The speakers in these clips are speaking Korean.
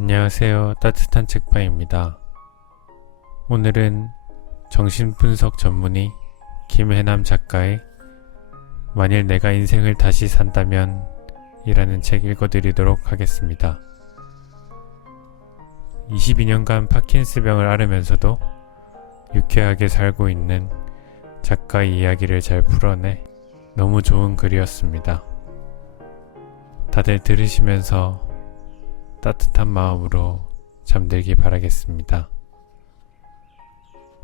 안녕하세요. 따뜻한 책방입니다. 오늘은 정신분석 전문의 김해남 작가의 만일 내가 인생을 다시 산다면 이라는 책 읽어드리도록 하겠습니다. 22년간 파킨스병을 앓으면서도 유쾌하게 살고 있는 작가의 이야기를 잘 풀어내 너무 좋은 글이었습니다. 다들 들으시면서 따뜻한 마음으로 잠들기 바라겠습니다.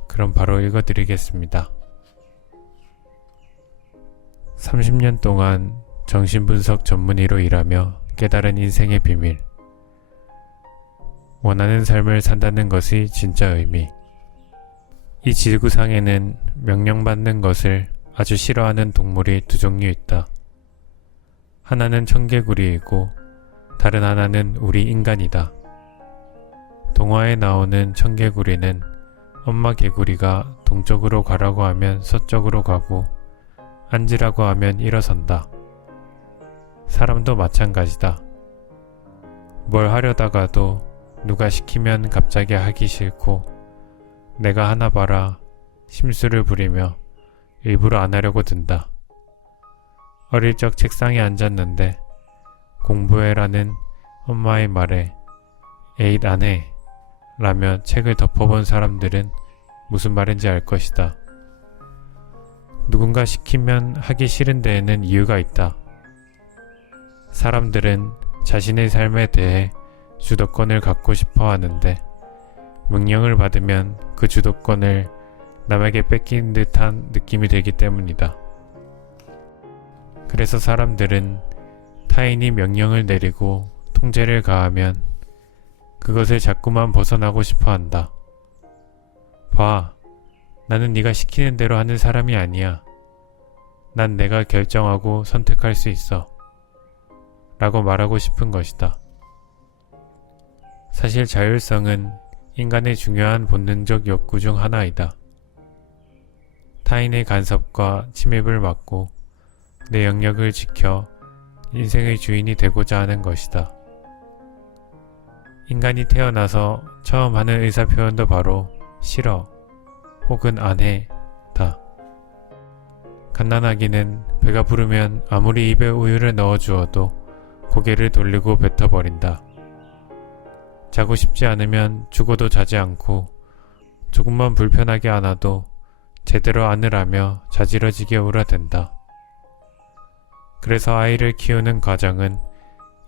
그럼 바로 읽어드리겠습니다. 30년 동안 정신분석 전문의로 일하며 깨달은 인생의 비밀. 원하는 삶을 산다는 것이 진짜 의미. 이 지구상에는 명령받는 것을 아주 싫어하는 동물이 두 종류 있다. 하나는 청개구리이고 다른 하나는 우리 인간이다. 동화에 나오는 청개구리는 엄마 개구리가 동쪽으로 가라고 하면 서쪽으로 가고 앉으라고 하면 일어선다. 사람도 마찬가지다. 뭘 하려다가도 누가 시키면 갑자기 하기 싫고 내가 하나 봐라 심술을 부리며 일부러 안 하려고 든다. 어릴 적 책상에 앉았는데 공부해라는 엄마의 말에 에잇 안 해 라며 책을 덮어본 사람들은 무슨 말인지 알 것이다. 누군가 시키면 하기 싫은 데에는 이유가 있다. 사람들은 자신의 삶에 대해 주도권을 갖고 싶어 하는데 명령을 받으면 그 주도권을 남에게 뺏긴 듯한 느낌이 들기 때문이다. 그래서 사람들은 타인이 명령을 내리고 통제를 가하면 그것을 자꾸만 벗어나고 싶어 한다. 봐, 나는 네가 시키는 대로 하는 사람이 아니야. 난 내가 결정하고 선택할 수 있어. 라고 말하고 싶은 것이다. 사실 자율성은 인간의 중요한 본능적 욕구 중 하나이다. 타인의 간섭과 침입을 막고 내 영역을 지켜 인생의 주인이 되고자 하는 것이다. 인간이 태어나서 처음 하는 의사표현도 바로 싫어 혹은 안 해 다. 갓난아기는 배가 부르면 아무리 입에 우유를 넣어주어도 고개를 돌리고 뱉어버린다. 자고 싶지 않으면 죽어도 자지 않고 조금만 불편하게 안아도 제대로 안으라며 자지러지게 울어댄다. 그래서 아이를 키우는 과정은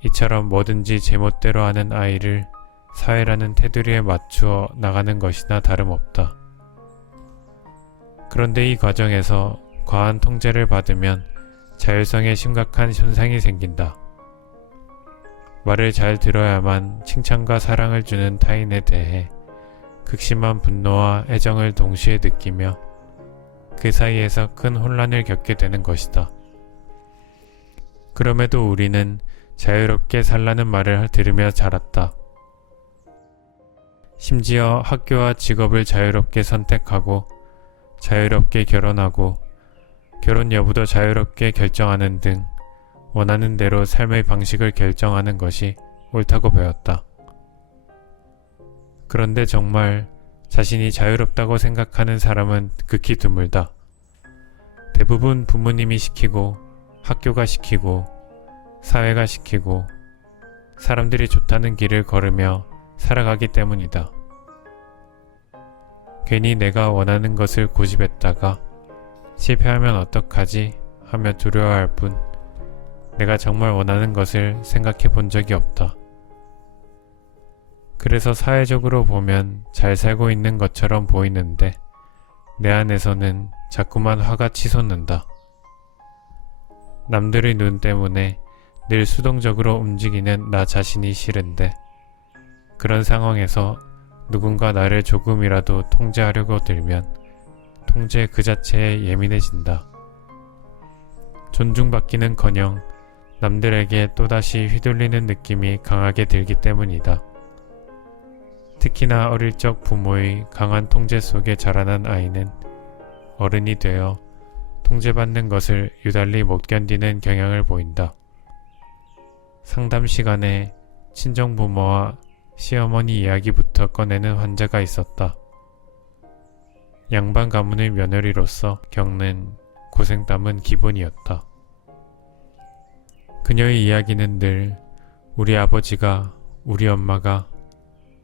이처럼 뭐든지 제멋대로 하는 아이를 사회라는 테두리에 맞추어 나가는 것이나 다름없다. 그런데 이 과정에서 과한 통제를 받으면 자율성에 심각한 손상이 생긴다. 말을 잘 들어야만 칭찬과 사랑을 주는 타인에 대해 극심한 분노와 애정을 동시에 느끼며 그 사이에서 큰 혼란을 겪게 되는 것이다. 그럼에도 우리는 자유롭게 살라는 말을 들으며 자랐다. 심지어 학교와 직업을 자유롭게 선택하고 자유롭게 결혼하고 결혼 여부도 자유롭게 결정하는 등 원하는 대로 삶의 방식을 결정하는 것이 옳다고 배웠다. 그런데 정말 자신이 자유롭다고 생각하는 사람은 극히 드물다. 대부분 부모님이 시키고 학교가 시키고 사회가 시키고 사람들이 좋다는 길을 걸으며 살아가기 때문이다. 괜히 내가 원하는 것을 고집했다가 실패하면 어떡하지 하며 두려워할 뿐 내가 정말 원하는 것을 생각해 본 적이 없다. 그래서 사회적으로 보면 잘 살고 있는 것처럼 보이는데 내 안에서는 자꾸만 화가 치솟는다. 남들의 눈 때문에 늘 수동적으로 움직이는 나 자신이 싫은데 그런 상황에서 누군가 나를 조금이라도 통제하려고 들면 통제 그 자체에 예민해진다. 존중받기는커녕 남들에게 또다시 휘둘리는 느낌이 강하게 들기 때문이다. 특히나 어릴 적 부모의 강한 통제 속에 자라난 아이는 어른이 되어 통제받는 것을 유달리 못 견디는 경향을 보인다. 상담 시간에 친정부모와 시어머니 이야기부터 꺼내는 환자가 있었다. 양반 가문의 며느리로서 겪는 고생담은 기본이었다. 그녀의 이야기는 늘 우리 아버지가, 우리 엄마가,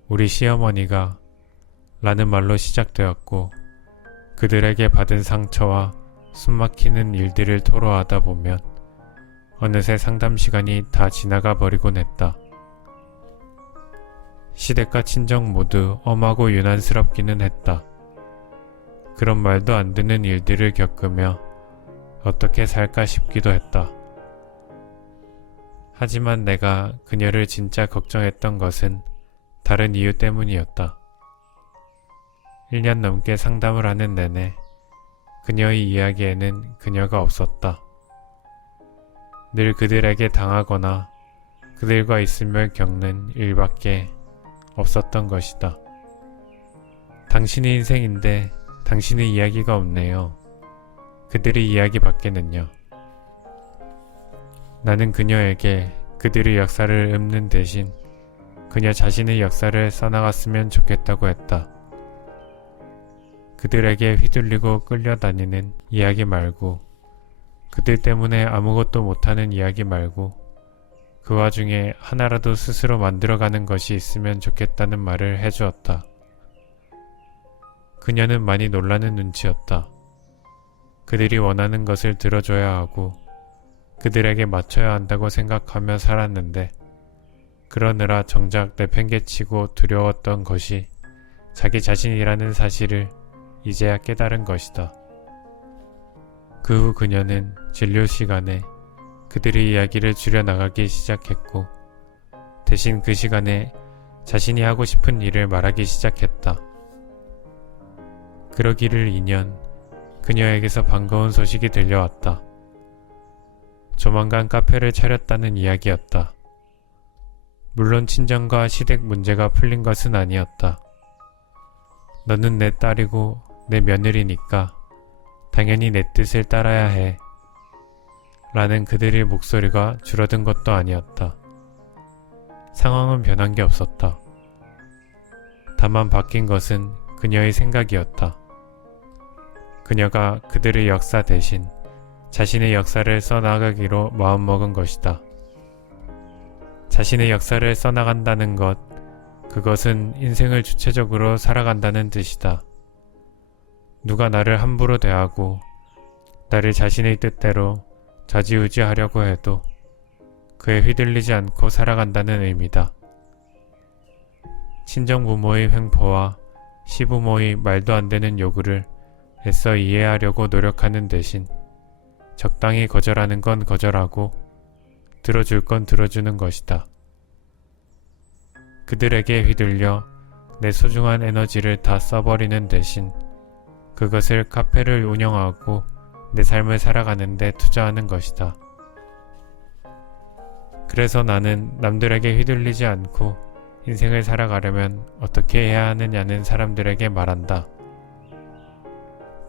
우리 시어머니가 라는 말로 시작되었고 그들에게 받은 상처와 숨막히는 일들을 토로하다 보면 어느새 상담 시간이 다 지나가 버리곤 했다. 시댁과 친정 모두 엄하고 유난스럽기는 했다. 그런 말도 안 되는 일들을 겪으며 어떻게 살까 싶기도 했다. 하지만 내가 그녀를 진짜 걱정했던 것은 다른 이유 때문이었다. 1년 넘게 상담을 하는 내내 그녀의 이야기에는 그녀가 없었다. 늘 그들에게 당하거나 그들과 있으며 겪는 일밖에 없었던 것이다. 당신의 인생인데 당신의 이야기가 없네요. 그들의 이야기 밖에는요. 나는 그녀에게 그들의 역사를 읊는 대신 그녀 자신의 역사를 써나갔으면 좋겠다고 했다. 그들에게 휘둘리고 끌려다니는 이야기 말고, 그들 때문에 아무것도 못하는 이야기 말고, 그 와중에 하나라도 스스로 만들어가는 것이 있으면 좋겠다는 말을 해주었다. 그녀는 많이 놀라는 눈치였다. 그들이 원하는 것을 들어줘야 하고 그들에게 맞춰야 한다고 생각하며 살았는데 그러느라 정작 내팽개치고 두려웠던 것이 자기 자신이라는 사실을 이제야 깨달은 것이다. 그 후 그녀는 진료 시간에 그들의 이야기를 줄여나가기 시작했고 대신 그 시간에 자신이 하고 싶은 일을 말하기 시작했다. 그러기를 2년 그녀에게서 반가운 소식이 들려왔다. 조만간 카페를 차렸다는 이야기였다. 물론 친정과 시댁 문제가 풀린 것은 아니었다. 너는 내 딸이고 내 며느리니까 당연히 내 뜻을 따라야 해. 라는 그들의 목소리가 줄어든 것도 아니었다. 상황은 변한 게 없었다. 다만 바뀐 것은 그녀의 생각이었다. 그녀가 그들의 역사 대신 자신의 역사를 써나가기로 마음먹은 것이다. 자신의 역사를 써나간다는 것, 그것은 인생을 주체적으로 살아간다는 뜻이다. 누가 나를 함부로 대하고 나를 자신의 뜻대로 좌지우지하려고 해도 그에 휘둘리지 않고 살아간다는 의미다. 친정부모의 횡포와 시부모의 말도 안 되는 요구를 애써 이해하려고 노력하는 대신 적당히 거절하는 건 거절하고 들어줄 건 들어주는 것이다. 그들에게 휘둘려 내 소중한 에너지를 다 써버리는 대신 그것을 카페를 운영하고 내 삶을 살아가는 데 투자하는 것이다. 그래서 나는 남들에게 휘둘리지 않고 인생을 살아가려면 어떻게 해야 하느냐는 사람들에게 말한다.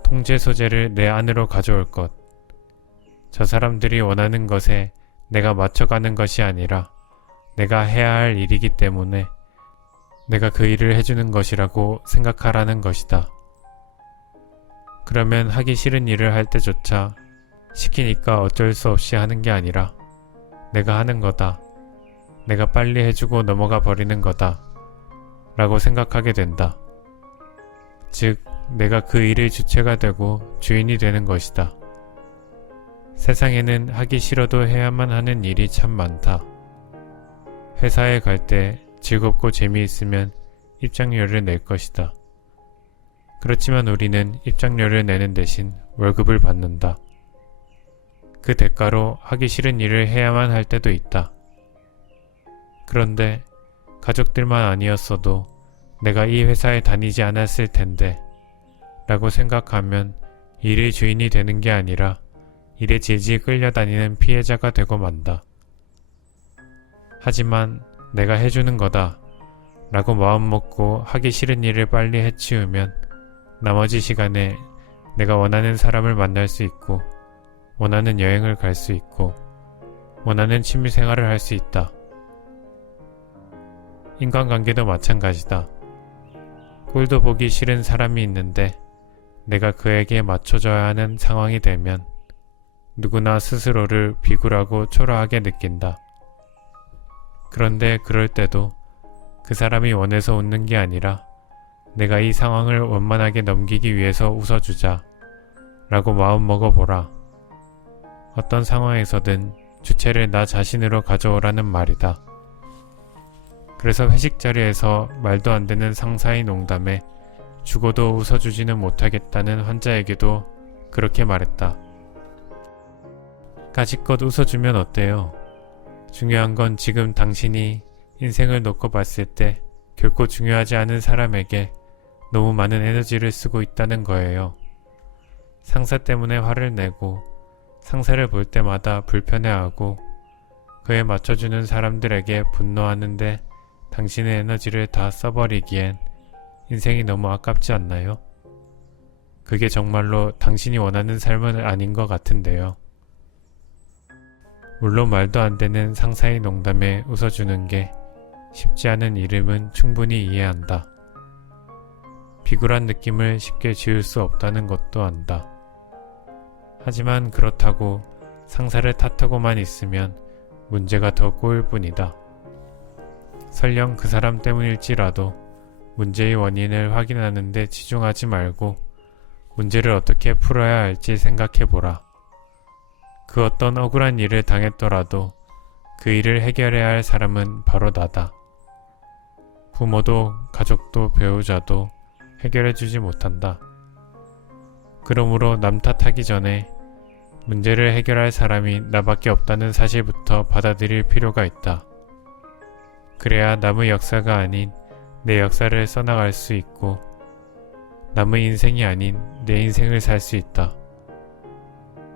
통제 소재를 내 안으로 가져올 것. 저 사람들이 원하는 것에 내가 맞춰가는 것이 아니라 내가 해야 할 일이기 때문에 내가 그 일을 해주는 것이라고 생각하라는 것이다. 그러면 하기 싫은 일을 할 때조차 시키니까 어쩔 수 없이 하는 게 아니라 내가 하는 거다. 내가 빨리 해주고 넘어가 버리는 거다. 라고 생각하게 된다. 즉, 내가 그 일의 주체가 되고 주인이 되는 것이다. 세상에는 하기 싫어도 해야만 하는 일이 참 많다. 회사에 갈 때 즐겁고 재미있으면 입장료를 낼 것이다. 그렇지만 우리는 입장료를 내는 대신 월급을 받는다. 그 대가로 하기 싫은 일을 해야만 할 때도 있다. 그런데 가족들만 아니었어도 내가 이 회사에 다니지 않았을 텐데 라고 생각하면 일의 주인이 되는 게 아니라 일에 질질 끌려다니는 피해자가 되고 만다. 하지만 내가 해주는 거다 라고 마음먹고 하기 싫은 일을 빨리 해치우면 나머지 시간에 내가 원하는 사람을 만날 수 있고 원하는 여행을 갈 수 있고 원하는 취미생활을 할 수 있다. 인간관계도 마찬가지다. 꼴도 보기 싫은 사람이 있는데 내가 그에게 맞춰줘야 하는 상황이 되면 누구나 스스로를 비굴하고 초라하게 느낀다. 그런데 그럴 때도 그 사람이 원해서 웃는 게 아니라 내가 이 상황을 원만하게 넘기기 위해서 웃어주자 라고 마음 먹어보라. 어떤 상황에서든 주체를 나 자신으로 가져오라는 말이다. 그래서 회식 자리에서 말도 안 되는 상사의 농담에 죽어도 웃어주지는 못하겠다는 환자에게도 그렇게 말했다. 가지껏 웃어주면 어때요? 중요한 건 지금 당신이 인생을 놓고 봤을 때 결코 중요하지 않은 사람에게 너무 많은 에너지를 쓰고 있다는 거예요. 상사 때문에 화를 내고 상사를 볼 때마다 불편해하고 그에 맞춰주는 사람들에게 분노하는데 당신의 에너지를 다 써버리기엔 인생이 너무 아깝지 않나요? 그게 정말로 당신이 원하는 삶은 아닌 것 같은데요. 물론 말도 안 되는 상사의 농담에 웃어주는 게 쉽지 않은 일임은 충분히 이해한다. 비굴한 느낌을 쉽게 지울 수 없다는 것도 안다. 하지만 그렇다고 상사를 탓하고만 있으면 문제가 더 꼬일 뿐이다. 설령 그 사람 때문일지라도 문제의 원인을 확인하는 데 치중하지 말고 문제를 어떻게 풀어야 할지 생각해보라. 그 어떤 억울한 일을 당했더라도 그 일을 해결해야 할 사람은 바로 나다. 부모도 가족도 배우자도 해결해주지 못한다. 그러므로 남 탓하기 전에 문제를 해결할 사람이 나밖에 없다는 사실부터 받아들일 필요가 있다. 그래야 남의 역사가 아닌 내 역사를 써나갈 수 있고 남의 인생이 아닌 내 인생을 살 수 있다.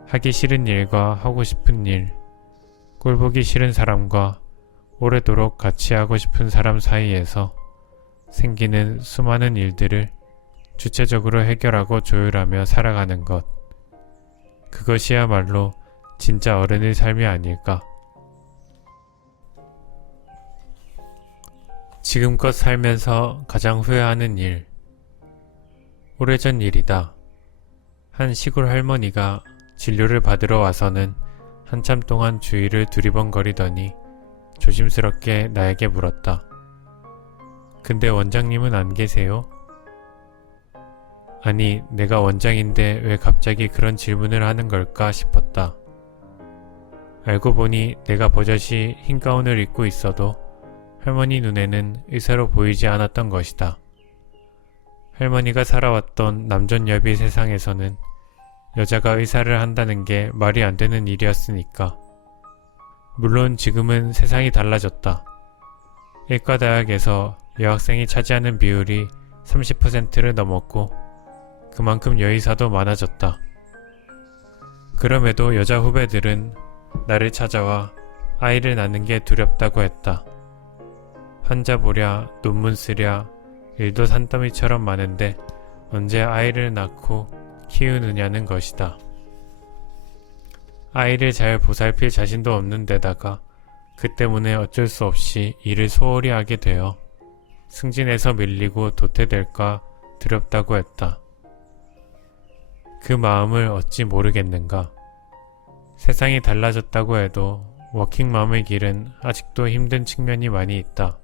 하기 싫은 일과 하고 싶은 일, 꼴보기 싫은 사람과 오래도록 같이 하고 싶은 사람 사이에서 생기는 수많은 일들을 주체적으로 해결하고 조율하며 살아가는 것. 그것이야말로 진짜 어른의 삶이 아닐까. 지금껏 살면서 가장 후회하는 일. 오래전 일이다. 한 시골 할머니가 진료를 받으러 와서는 한참 동안 주위를 두리번거리더니 조심스럽게 나에게 물었다. 근데 원장님은 안 계세요? 아니, 내가 원장인데 왜 갑자기 그런 질문을 하는 걸까 싶었다. 알고 보니 내가 버젓이 흰 가운을 입고 있어도 할머니 눈에는 의사로 보이지 않았던 것이다. 할머니가 살아왔던 남존여비 세상에서는 여자가 의사를 한다는 게 말이 안 되는 일이었으니까. 물론 지금은 세상이 달라졌다. 의과대학에서 여학생이 차지하는 비율이 30%를 넘었고 그만큼 여의사도 많아졌다. 그럼에도 여자 후배들은 나를 찾아와 아이를 낳는 게 두렵다고 했다. 환자 보랴, 논문 쓰랴, 일도 산더미처럼 많은데 언제 아이를 낳고 키우느냐는 것이다. 아이를 잘 보살필 자신도 없는 데다가 그 때문에 어쩔 수 없이 일을 소홀히 하게 되어 승진해서 밀리고 도태될까 두렵다고 했다. 그 마음을 어찌 모르겠는가. 세상이 달라졌다고 해도 워킹맘의 길은 아직도 힘든 측면이 많이 있다.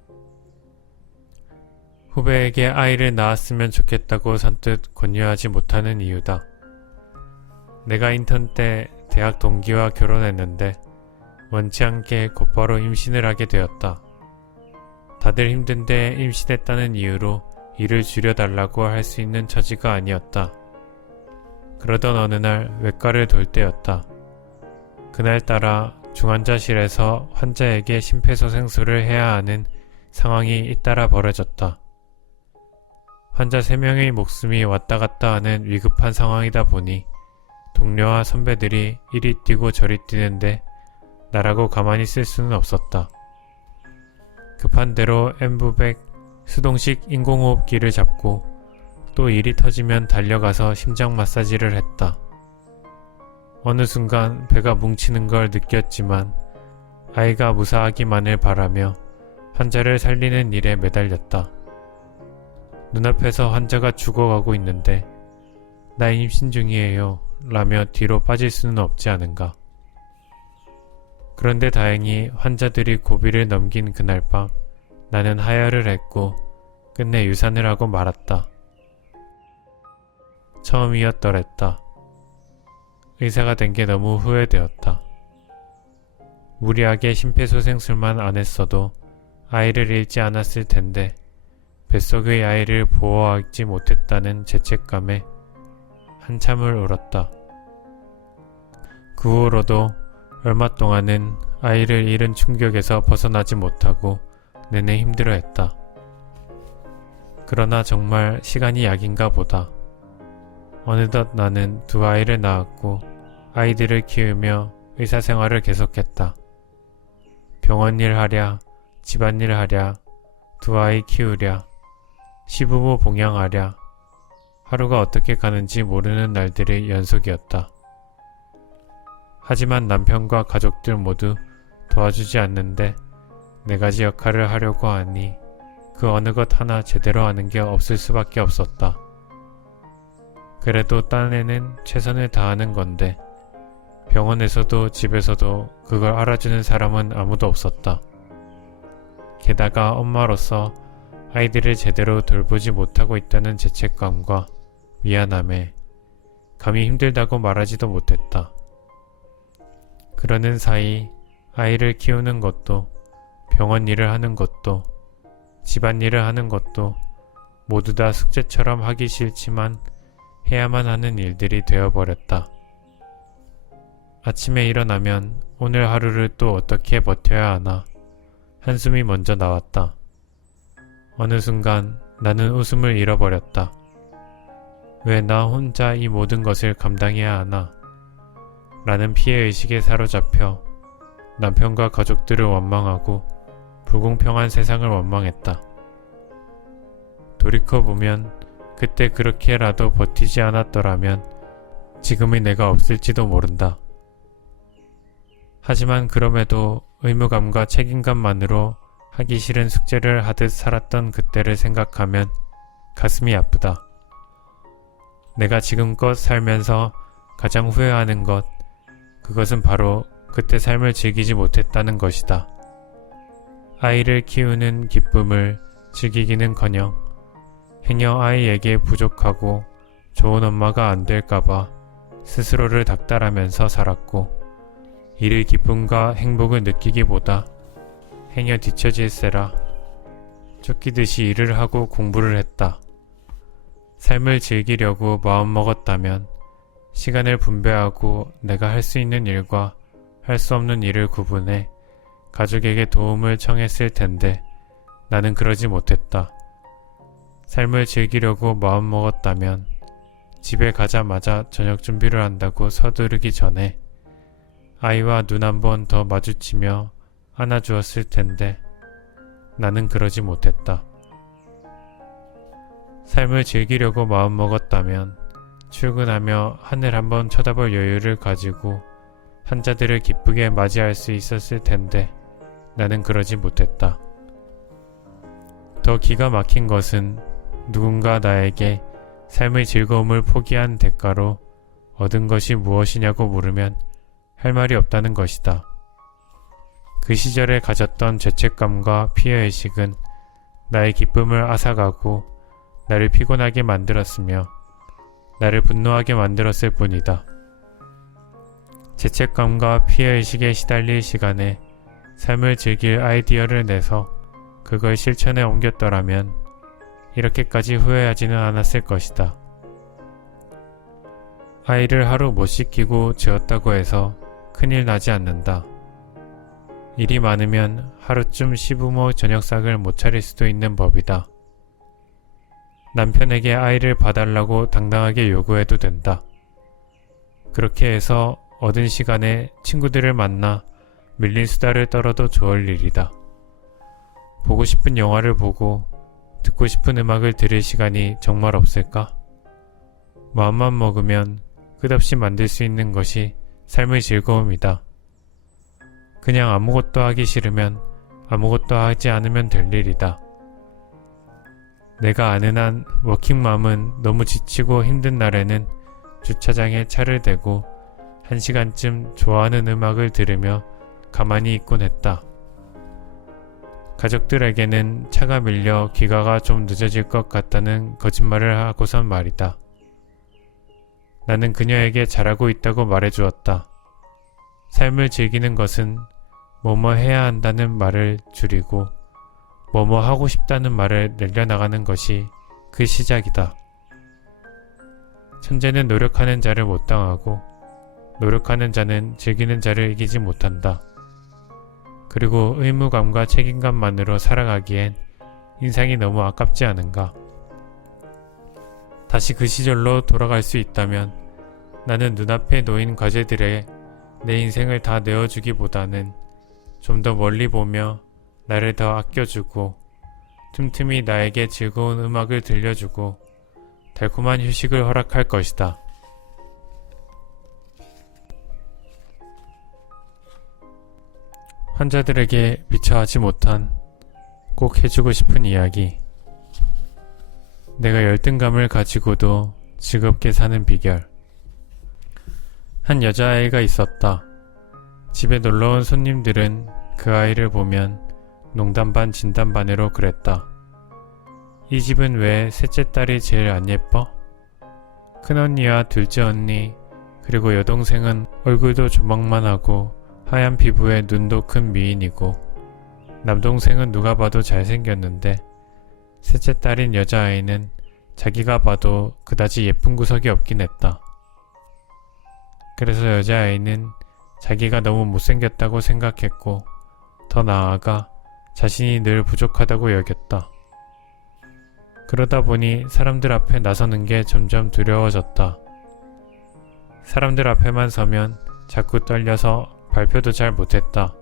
후배에게 아이를 낳았으면 좋겠다고 선뜻 권유하지 못하는 이유다. 내가 인턴 때 대학 동기와 결혼했는데 원치 않게 곧바로 임신을 하게 되었다. 다들 힘든데 임신했다는 이유로 일을 줄여달라고 할 수 있는 처지가 아니었다. 그러던 어느 날 외과를 돌 때였다. 그날따라 중환자실에서 환자에게 심폐소생술을 해야 하는 상황이 잇따라 벌어졌다. 환자 3명의 목숨이 왔다 갔다 하는 위급한 상황이다 보니 동료와 선배들이 이리 뛰고 저리 뛰는데 나라고 가만히 있을 수는 없었다. 급한 대로 엠브백 수동식 인공호흡기를 잡고 또 일이 터지면 달려가서 심장 마사지를 했다. 어느 순간 배가 뭉치는 걸 느꼈지만 아이가 무사하기만을 바라며 환자를 살리는 일에 매달렸다. 눈앞에서 환자가 죽어가고 있는데 나 임신 중이에요 라며 뒤로 빠질 수는 없지 않은가. 그런데 다행히 환자들이 고비를 넘긴 그날 밤 나는 하혈을 했고 끝내 유산을 하고 말았다. 처음이었더랬다. 의사가 된 게 너무 후회되었다. 무리하게 심폐소생술만 안 했어도 아이를 잃지 않았을 텐데 뱃속의 아이를 보호하지 못했다는 죄책감에 한참을 울었다. 그 후로도 얼마 동안은 아이를 잃은 충격에서 벗어나지 못하고 내내 힘들어했다. 그러나 정말 시간이 약인가 보다. 어느덧 나는 두 아이를 낳았고 아이들을 키우며 의사생활을 계속했다. 병원 일 하랴, 집안일 하랴, 두 아이 키우랴, 시부모 봉양하랴, 하루가 어떻게 가는지 모르는 날들의 연속이었다. 하지만 남편과 가족들 모두 도와주지 않는데 네 가지 역할을 하려고 하니 그 어느 것 하나 제대로 하는 게 없을 수밖에 없었다. 그래도 딴에는 최선을 다하는 건데 병원에서도 집에서도 그걸 알아주는 사람은 아무도 없었다. 게다가 엄마로서 아이들을 제대로 돌보지 못하고 있다는 죄책감과 미안함에 감히 힘들다고 말하지도 못했다. 그러는 사이 아이를 키우는 것도 병원 일을 하는 것도 집안일을 하는 것도 모두 다 숙제처럼 하기 싫지만 해야만 하는 일들이 되어버렸다. 아침에 일어나면 오늘 하루를 또 어떻게 버텨야 하나 한숨이 먼저 나왔다. 어느 순간 나는 웃음을 잃어버렸다. 왜 나 혼자 이 모든 것을 감당해야 하나? 라는 피해의식에 사로잡혀 남편과 가족들을 원망하고 불공평한 세상을 원망했다. 돌이켜보면 그때 그렇게라도 버티지 않았더라면 지금의 내가 없을지도 모른다. 하지만 그럼에도 의무감과 책임감만으로 하기 싫은 숙제를 하듯 살았던 그때를 생각하면 가슴이 아프다. 내가 지금껏 살면서 가장 후회하는 것, 그것은 바로 그때 삶을 즐기지 못했다는 것이다. 아이를 키우는 기쁨을 즐기기는커녕 행여 아이에게 부족하고 좋은 엄마가 안 될까봐 스스로를 닥달하면서 살았고 이를 기쁨과 행복을 느끼기보다 행여 뒤처질세라 쫓기듯이 일을 하고 공부를 했다. 삶을 즐기려고 마음먹었다면 시간을 분배하고 내가 할 수 있는 일과 할 수 없는 일을 구분해 가족에게 도움을 청했을 텐데 나는 그러지 못했다. 삶을 즐기려고 마음먹었다면 집에 가자마자 저녁 준비를 한다고 서두르기 전에 아이와 눈 한 번 더 마주치며 안아주었을 텐데 나는 그러지 못했다. 삶을 즐기려고 마음먹었다면 출근하며 하늘 한번 쳐다볼 여유를 가지고 환자들을 기쁘게 맞이할 수 있었을 텐데 나는 그러지 못했다. 더 기가 막힌 것은 누군가 나에게 삶의 즐거움을 포기한 대가로 얻은 것이 무엇이냐고 물으면 할 말이 없다는 것이다. 그 시절에 가졌던 죄책감과 피해의식은 나의 기쁨을 앗아가고 나를 피곤하게 만들었으며 나를 분노하게 만들었을 뿐이다. 죄책감과 피해의식에 시달릴 시간에 삶을 즐길 아이디어를 내서 그걸 실천에 옮겼더라면 이렇게까지 후회하지는 않았을 것이다. 아이를 하루 못 씻기고 재웠다고 해서 큰일 나지 않는다. 일이 많으면 하루쯤 시부모 저녁상을 못 차릴 수도 있는 법이다. 남편에게 아이를 봐달라고 당당하게 요구해도 된다. 그렇게 해서 얻은 시간에 친구들을 만나 밀린 수다를 떨어도 좋을 일이다. 보고 싶은 영화를 보고 듣고 싶은 음악을 들을 시간이 정말 없을까? 마음만 먹으면 끝없이 만들 수 있는 것이 삶의 즐거움이다. 그냥 아무것도 하기 싫으면 아무것도 하지 않으면 될 일이다. 내가 아는 한 워킹맘은 너무 지치고 힘든 날에는 주차장에 차를 대고 1시간쯤 좋아하는 음악을 들으며 가만히 있곤 했다. 가족들에게는 차가 밀려 귀가가 좀 늦어질 것 같다는 거짓말을 하고선 말이다. 나는 그녀에게 잘하고 있다고 말해주었다. 삶을 즐기는 것은 뭐뭐 해야 한다는 말을 줄이고 뭐뭐 하고 싶다는 말을 늘려나가는 것이 그 시작이다. 천재는 노력하는 자를 못 당하고 노력하는 자는 즐기는 자를 이기지 못한다. 그리고 의무감과 책임감만으로 살아가기엔 인생이 너무 아깝지 않은가. 다시 그 시절로 돌아갈 수 있다면 나는 눈앞에 놓인 과제들에 내 인생을 다 내어주기보다는 좀 더 멀리 보며 나를 더 아껴주고 틈틈이 나에게 즐거운 음악을 들려주고 달콤한 휴식을 허락할 것이다. 환자들에게 미처 하지 못한 꼭 해주고 싶은 이야기. 내가 열등감을 가지고도 즐겁게 사는 비결. 한 여자아이가 있었다. 집에 놀러온 손님들은 그 아이를 보면 농담 반 진담 반으로 그랬다. 이 집은 왜 셋째 딸이 제일 안 예뻐? 큰언니와 둘째 언니 그리고 여동생은 얼굴도 조망만하고 하얀 피부에 눈도 큰 미인이고 남동생은 누가 봐도 잘생겼는데 셋째 딸인 여자아이는 자기가 봐도 그다지 예쁜 구석이 없긴 했다. 그래서 여자아이는 자기가 너무 못생겼다고 생각했고 더 나아가 자신이 늘 부족하다고 여겼다. 그러다 보니 사람들 앞에 나서는 게 점점 두려워졌다. 사람들 앞에만 서면 자꾸 떨려서 발표도 잘 못했다.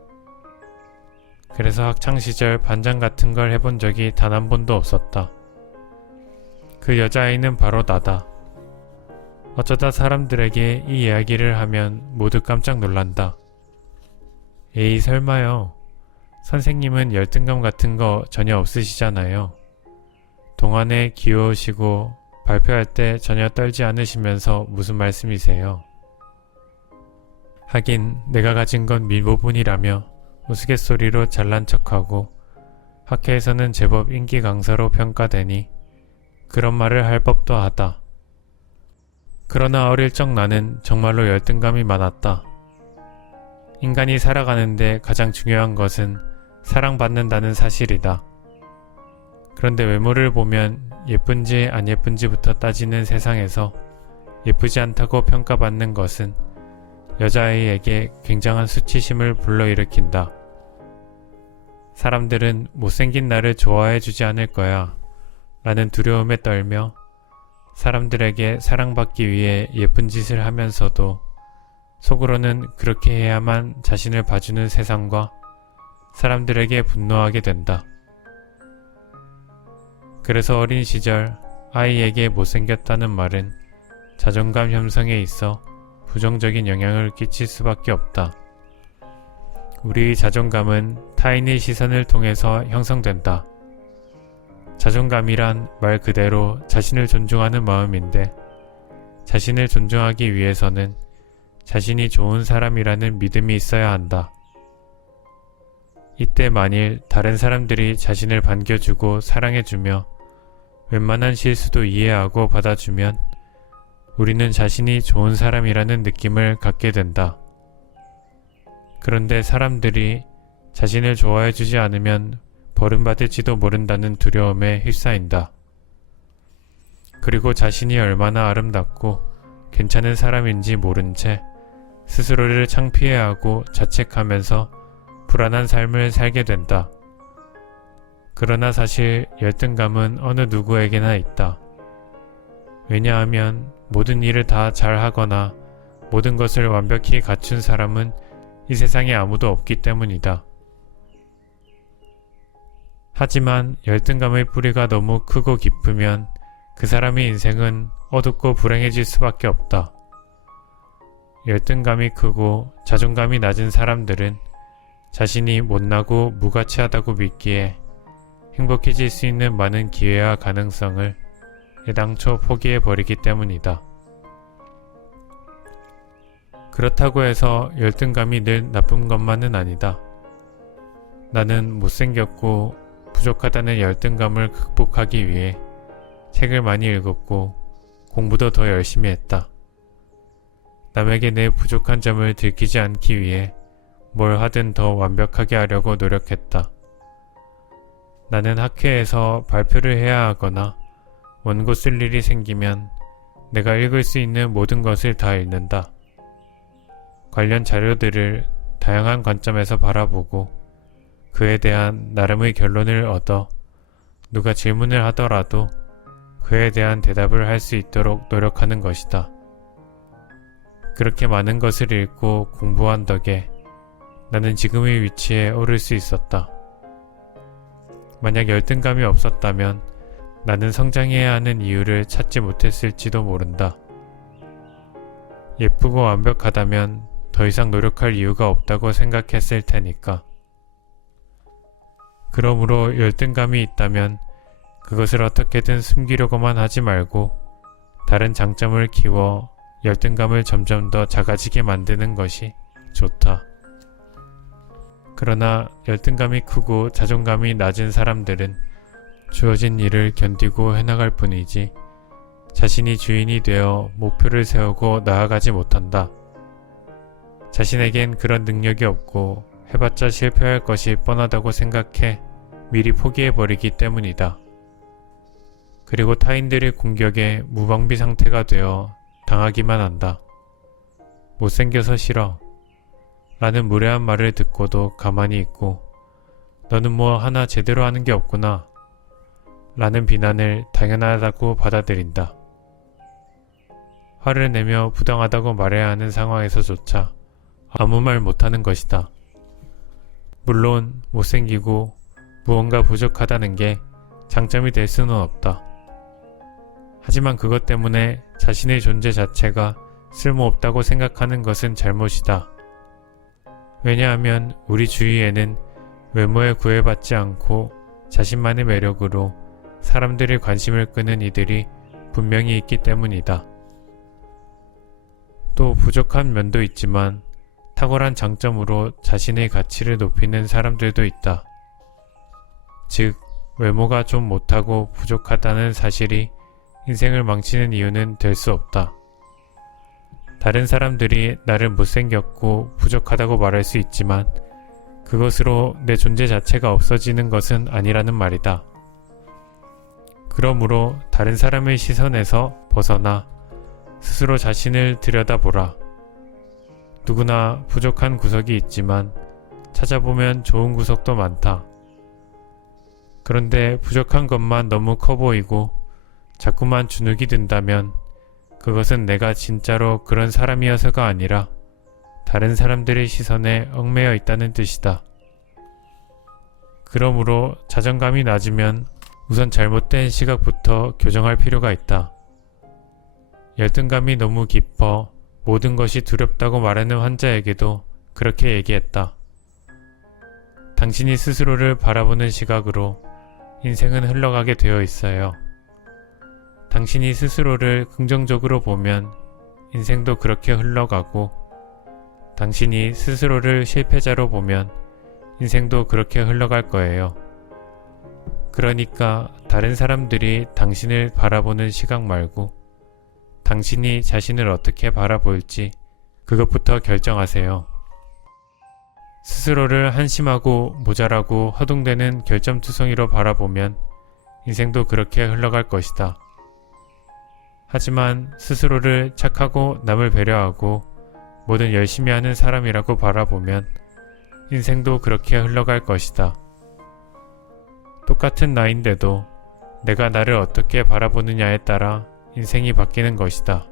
그래서 학창시절 반장 같은 걸 해본 적이 단 한 번도 없었다. 그 여자아이는 바로 나다. 어쩌다 사람들에게 이 이야기를 하면 모두 깜짝 놀란다. 에이 설마요. 선생님은 열등감 같은 거 전혀 없으시잖아요. 동안에 귀여우시고 발표할 때 전혀 떨지 않으시면서 무슨 말씀이세요? 하긴 내가 가진 건 밀모분이라며 우스갯소리로 잘난 척하고 학회에서는 제법 인기 강사로 평가되니 그런 말을 할 법도 하다. 그러나 어릴 적 나는 정말로 열등감이 많았다. 인간이 살아가는데 가장 중요한 것은 사랑받는다는 사실이다. 그런데 외모를 보면 예쁜지 안 예쁜지부터 따지는 세상에서 예쁘지 않다고 평가받는 것은 여자아이에게 굉장한 수치심을 불러일으킨다. 사람들은 못생긴 나를 좋아해주지 않을 거야 라는 두려움에 떨며 사람들에게 사랑받기 위해 예쁜 짓을 하면서도 속으로는 그렇게 해야만 자신을 봐주는 세상과 사람들에게 분노하게 된다. 그래서 어린 시절 아이에게 못생겼다는 말은 자존감 형성에 있어 부정적인 영향을 끼칠 수밖에 없다. 우리의 자존감은 타인의 시선을 통해서 형성된다. 자존감이란 말 그대로 자신을 존중하는 마음인데 자신을 존중하기 위해서는 자신이 좋은 사람이라는 믿음이 있어야 한다. 이때 만일 다른 사람들이 자신을 반겨주고 사랑해주며 웬만한 실수도 이해하고 받아주면 우리는 자신이 좋은 사람이라는 느낌을 갖게 된다. 그런데 사람들이 자신을 좋아해주지 않으면 버림받을지도 모른다는 두려움에 휩싸인다. 그리고 자신이 얼마나 아름답고 괜찮은 사람인지 모른 채 스스로를 창피해하고 자책하면서 불안한 삶을 살게 된다. 그러나 사실 열등감은 어느 누구에게나 있다. 왜냐하면 모든 일을 다 잘하거나 모든 것을 완벽히 갖춘 사람은 이 세상에 아무도 없기 때문이다. 하지만 열등감의 뿌리가 너무 크고 깊으면 그 사람의 인생은 어둡고 불행해질 수밖에 없다. 열등감이 크고 자존감이 낮은 사람들은 자신이 못나고 무가치하다고 믿기에 행복해질 수 있는 많은 기회와 가능성을 애당초 포기해버리기 때문이다. 그렇다고 해서 열등감이 늘 나쁜 것만은 아니다. 나는 못생겼고 부족하다는 열등감을 극복하기 위해 책을 많이 읽었고 공부도 더 열심히 했다. 남에게 내 부족한 점을 들키지 않기 위해 뭘 하든 더 완벽하게 하려고 노력했다. 나는 학회에서 발표를 해야 하거나 원고 쓸 일이 생기면 내가 읽을 수 있는 모든 것을 다 읽는다. 관련 자료들을 다양한 관점에서 바라보고 그에 대한 나름의 결론을 얻어 누가 질문을 하더라도 그에 대한 대답을 할 수 있도록 노력하는 것이다. 그렇게 많은 것을 읽고 공부한 덕에 나는 지금의 위치에 오를 수 있었다. 만약 열등감이 없었다면 나는 성장해야 하는 이유를 찾지 못했을지도 모른다. 예쁘고 완벽하다면 더 이상 노력할 이유가 없다고 생각했을 테니까. 그러므로 열등감이 있다면 그것을 어떻게든 숨기려고만 하지 말고 다른 장점을 키워 열등감을 점점 더 작아지게 만드는 것이 좋다. 그러나 열등감이 크고 자존감이 낮은 사람들은 주어진 일을 견디고 해나갈 뿐이지 자신이 주인이 되어 목표를 세우고 나아가지 못한다. 자신에겐 그런 능력이 없고 해봤자 실패할 것이 뻔하다고 생각해 미리 포기해버리기 때문이다. 그리고 타인들의 공격에 무방비 상태가 되어 당하기만 한다. 못생겨서 싫어 라는 무례한 말을 듣고도 가만히 있고 너는 뭐 하나 제대로 하는 게 없구나 라는 비난을 당연하다고 받아들인다. 화를 내며 부당하다고 말해야 하는 상황에서조차 아무 말 못하는 것이다. 물론 못생기고 무언가 부족하다는 게 장점이 될 수는 없다. 하지만 그것 때문에 자신의 존재 자체가 쓸모없다고 생각하는 것은 잘못이다. 왜냐하면 우리 주위에는 외모에 구애받지 않고 자신만의 매력으로 사람들의 관심을 끄는 이들이 분명히 있기 때문이다. 또 부족한 면도 있지만 탁월한 장점으로 자신의 가치를 높이는 사람들도 있다. 즉, 외모가 좀 못하고 부족하다는 사실이 인생을 망치는 이유는 될 수 없다. 다른 사람들이 나를 못생겼고 부족하다고 말할 수 있지만 그것으로 내 존재 자체가 없어지는 것은 아니라는 말이다. 그러므로 다른 사람의 시선에서 벗어나 스스로 자신을 들여다보라. 누구나 부족한 구석이 있지만 찾아보면 좋은 구석도 많다. 그런데 부족한 것만 너무 커 보이고 자꾸만 주눅이 든다면 그것은 내가 진짜로 그런 사람이어서가 아니라 다른 사람들의 시선에 얽매여 있다는 뜻이다. 그러므로 자존감이 낮으면 우선 잘못된 시각부터 교정할 필요가 있다. 열등감이 너무 깊어 모든 것이 두렵다고 말하는 환자에게도 그렇게 얘기했다. 당신이 스스로를 바라보는 시각으로 인생은 흘러가게 되어 있어요. 당신이 스스로를 긍정적으로 보면 인생도 그렇게 흘러가고 당신이 스스로를 실패자로 보면 인생도 그렇게 흘러갈 거예요. 그러니까 다른 사람들이 당신을 바라보는 시각 말고 당신이 자신을 어떻게 바라볼지 그것부터 결정하세요. 스스로를 한심하고 모자라고 허둥대는 결점투성이로 바라보면 인생도 그렇게 흘러갈 것이다. 하지만 스스로를 착하고 남을 배려하고 뭐든 열심히 하는 사람이라고 바라보면 인생도 그렇게 흘러갈 것이다. 똑같은 나인데도 내가 나를 어떻게 바라보느냐에 따라 인생이 바뀌는 것이다.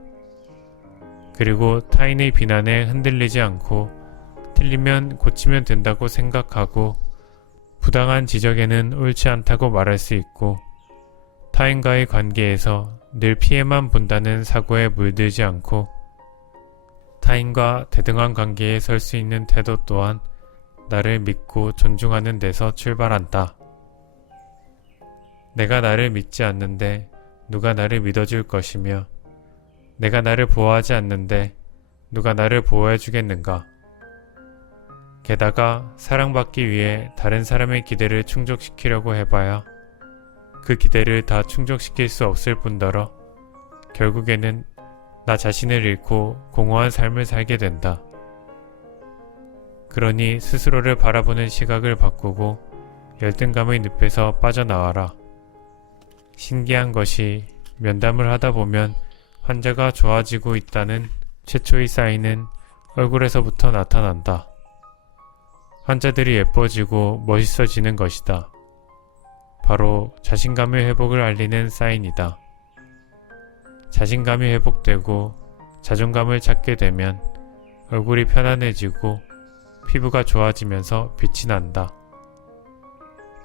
그리고 타인의 비난에 흔들리지 않고 틀리면 고치면 된다고 생각하고 부당한 지적에는 옳지 않다고 말할 수 있고 타인과의 관계에서 늘 피해만 본다는 사고에 물들지 않고 타인과 대등한 관계에 설 수 있는 태도 또한 나를 믿고 존중하는 데서 출발한다. 내가 나를 믿지 않는데 누가 나를 믿어줄 것이며 내가 나를 보호하지 않는데 누가 나를 보호해 주겠는가? 게다가 사랑받기 위해 다른 사람의 기대를 충족시키려고 해봐야 그 기대를 다 충족시킬 수 없을 뿐더러 결국에는 나 자신을 잃고 공허한 삶을 살게 된다. 그러니 스스로를 바라보는 시각을 바꾸고 열등감의 늪에서 빠져나와라. 신기한 것이 면담을 하다 보면 환자가 좋아지고 있다는 최초의 사인은 얼굴에서부터 나타난다. 환자들이 예뻐지고 멋있어지는 것이다. 바로 자신감의 회복을 알리는 사인이다. 자신감이 회복되고 자존감을 찾게 되면 얼굴이 편안해지고 피부가 좋아지면서 빛이 난다.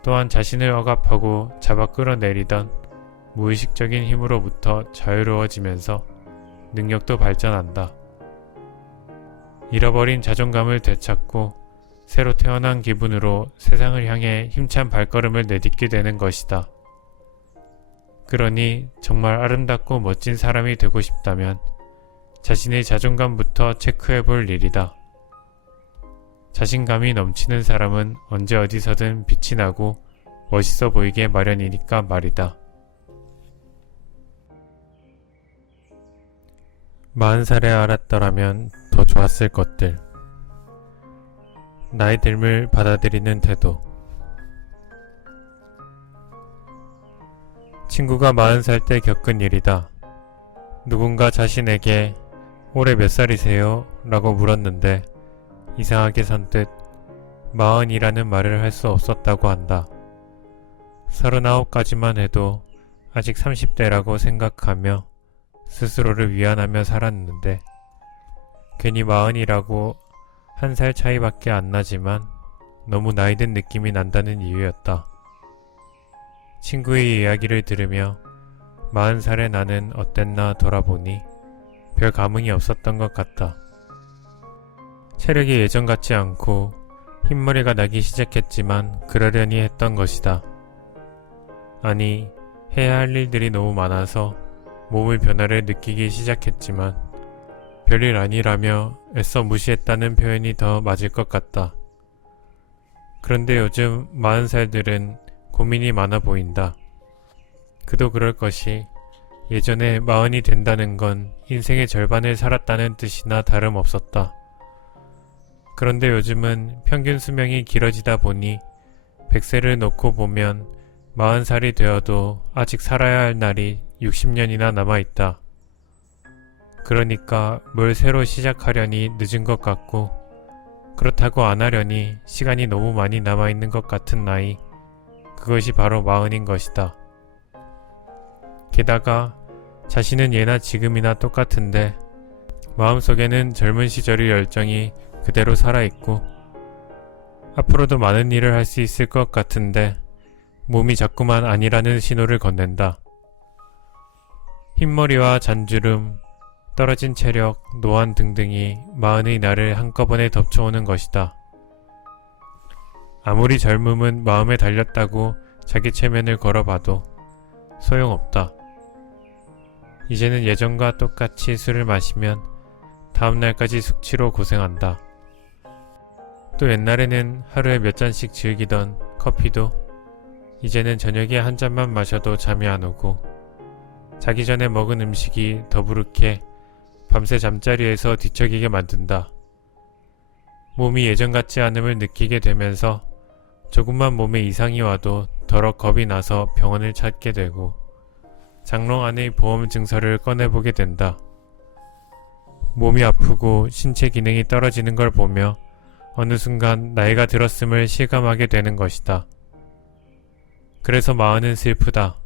또한 자신을 억압하고 잡아 끌어내리던 무의식적인 힘으로부터 자유로워지면서 능력도 발전한다. 잃어버린 자존감을 되찾고 새로 태어난 기분으로 세상을 향해 힘찬 발걸음을 내딛게 되는 것이다. 그러니 정말 아름답고 멋진 사람이 되고 싶다면 자신의 자존감부터 체크해 볼 일이다. 자신감이 넘치는 사람은 언제 어디서든 빛이 나고 멋있어 보이게 마련이니까 말이다. 40살에 알았더라면 더 좋았을 것들. 나이 듦을 받아들이는 태도. 친구가 40살 때 겪은 일이다. 누군가 자신에게 올해 몇 살이세요? 라고 물었는데 이상하게 선뜻 40이라는 말을 할 수 없었다고 한다. 39까지만 해도 아직 30대라고 생각하며 스스로를 위안하며 살았는데 괜히 40이라고 한 살 차이밖에 안 나지만 너무 나이든 느낌이 난다는 이유였다. 친구의 이야기를 들으며 40살의 나는 어땠나 돌아보니 별 감흥이 없었던 것 같다. 체력이 예전 같지 않고 흰머리가 나기 시작했지만 그러려니 했던 것이다. 아니, 해야 할 일들이 너무 많아서 몸의 변화를 느끼기 시작했지만 별일 아니라며 애써 무시했다는 표현이 더 맞을 것 같다. 그런데 요즘 40살들은 고민이 많아 보인다. 그도 그럴 것이 예전에 40이 된다는 건 인생의 절반을 살았다는 뜻이나 다름없었다. 그런데 요즘은 평균 수명이 길어지다 보니 100세를 놓고 보면 40살이 되어도 아직 살아야 할 날이 60년이나 남아있다. 그러니까 뭘 새로 시작하려니 늦은 것 같고 그렇다고 안 하려니 시간이 너무 많이 남아있는 것 같은 나이, 그것이 바로 40인 것이다. 게다가 자신은 예나 지금이나 똑같은데 마음속에는 젊은 시절의 열정이 그대로 살아있고 앞으로도 많은 일을 할 수 있을 것 같은데 몸이 자꾸만 아니라는 신호를 건넨다. 흰머리와 잔주름, 떨어진 체력, 노안 등등이 40의 나를 한꺼번에 덮쳐오는 것이다. 아무리 젊음은 마음에 달렸다고 자기 체면을 걸어봐도 소용없다. 이제는 예전과 똑같이 술을 마시면 다음날까지 숙취로 고생한다. 또 옛날에는 하루에 몇 잔씩 즐기던 커피도 이제는 저녁에 한 잔만 마셔도 잠이 안 오고 자기 전에 먹은 음식이 더부룩해 밤새 잠자리에서 뒤척이게 만든다. 몸이 예전 같지 않음을 느끼게 되면서 조금만 몸에 이상이 와도 더러 겁이 나서 병원을 찾게 되고 장롱 안의 보험 증서를 꺼내보게 된다. 몸이 아프고 신체 기능이 떨어지는 걸 보며 어느 순간 나이가 들었음을 실감하게 되는 것이다. 그래서 40은 슬프다.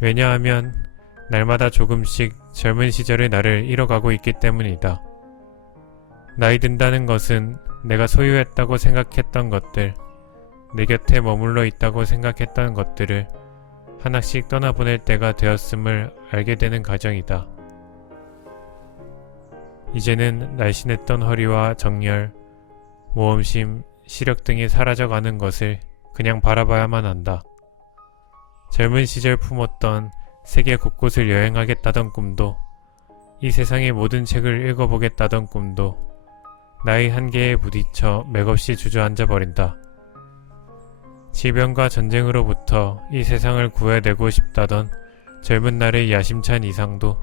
왜냐하면 날마다 조금씩 젊은 시절의 나를 잃어가고 있기 때문이다. 나이 든다는 것은 내가 소유했다고 생각했던 것들, 내 곁에 머물러 있다고 생각했던 것들을 하나씩 떠나보낼 때가 되었음을 알게 되는 과정이다. 이제는 날씬했던 허리와 정렬, 모험심, 시력 등이 사라져가는 것을 그냥 바라봐야만 한다. 젊은 시절 품었던 세계 곳곳을 여행하겠다던 꿈도, 이 세상의 모든 책을 읽어보겠다던 꿈도 나의 한계에 부딪혀 맥없이 주저앉아 버린다. 질병과 전쟁으로부터 이 세상을 구해내고 싶다던 젊은 날의 야심찬 이상도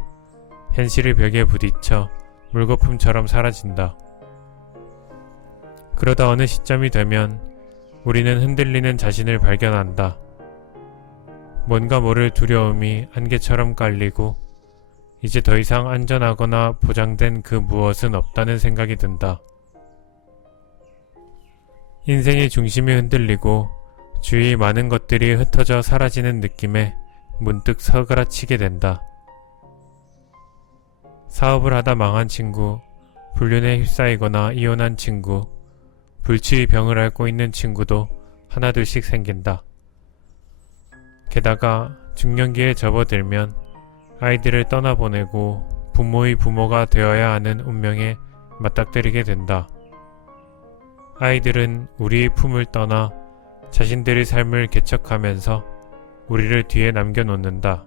현실의 벽에 부딪혀 물거품처럼 사라진다. 그러다 어느 시점이 되면 우리는 흔들리는 자신을 발견한다. 뭔가 모를 두려움이 안개처럼 깔리고 이제 더 이상 안전하거나 보장된 그 무엇은 없다는 생각이 든다. 인생의 중심이 흔들리고 주위 많은 것들이 흩어져 사라지는 느낌에 문득 서그라치게 된다. 사업을 하다 망한 친구, 불륜에 휩싸이거나 이혼한 친구, 불치의 병을 앓고 있는 친구도 하나둘씩 생긴다. 게다가 중년기에 접어들면 아이들을 떠나보내고 부모의 부모가 되어야 하는 운명에 맞닥뜨리게 된다. 아이들은 우리의 품을 떠나 자신들의 삶을 개척하면서 우리를 뒤에 남겨놓는다.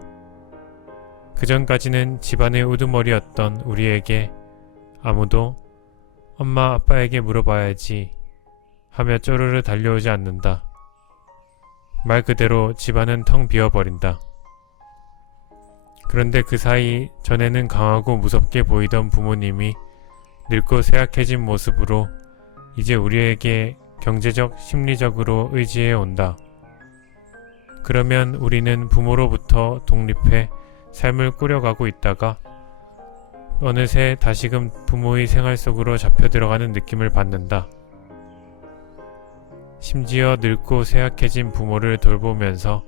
그전까지는 집안의 우두머리였던 우리에게 아무도 엄마 아빠에게 물어봐야지 하며 쪼르르 달려오지 않는다. 말 그대로 집안은 텅 비어버린다. 그런데 그 사이 전에는 강하고 무섭게 보이던 부모님이 늙고 쇠약해진 모습으로 이제 우리에게 경제적, 심리적으로 의지해 온다. 그러면 우리는 부모로부터 독립해 삶을 꾸려가고 있다가 어느새 다시금 부모의 생활 속으로 잡혀 들어가는 느낌을 받는다. 심지어 늙고 쇠약해진 부모를 돌보면서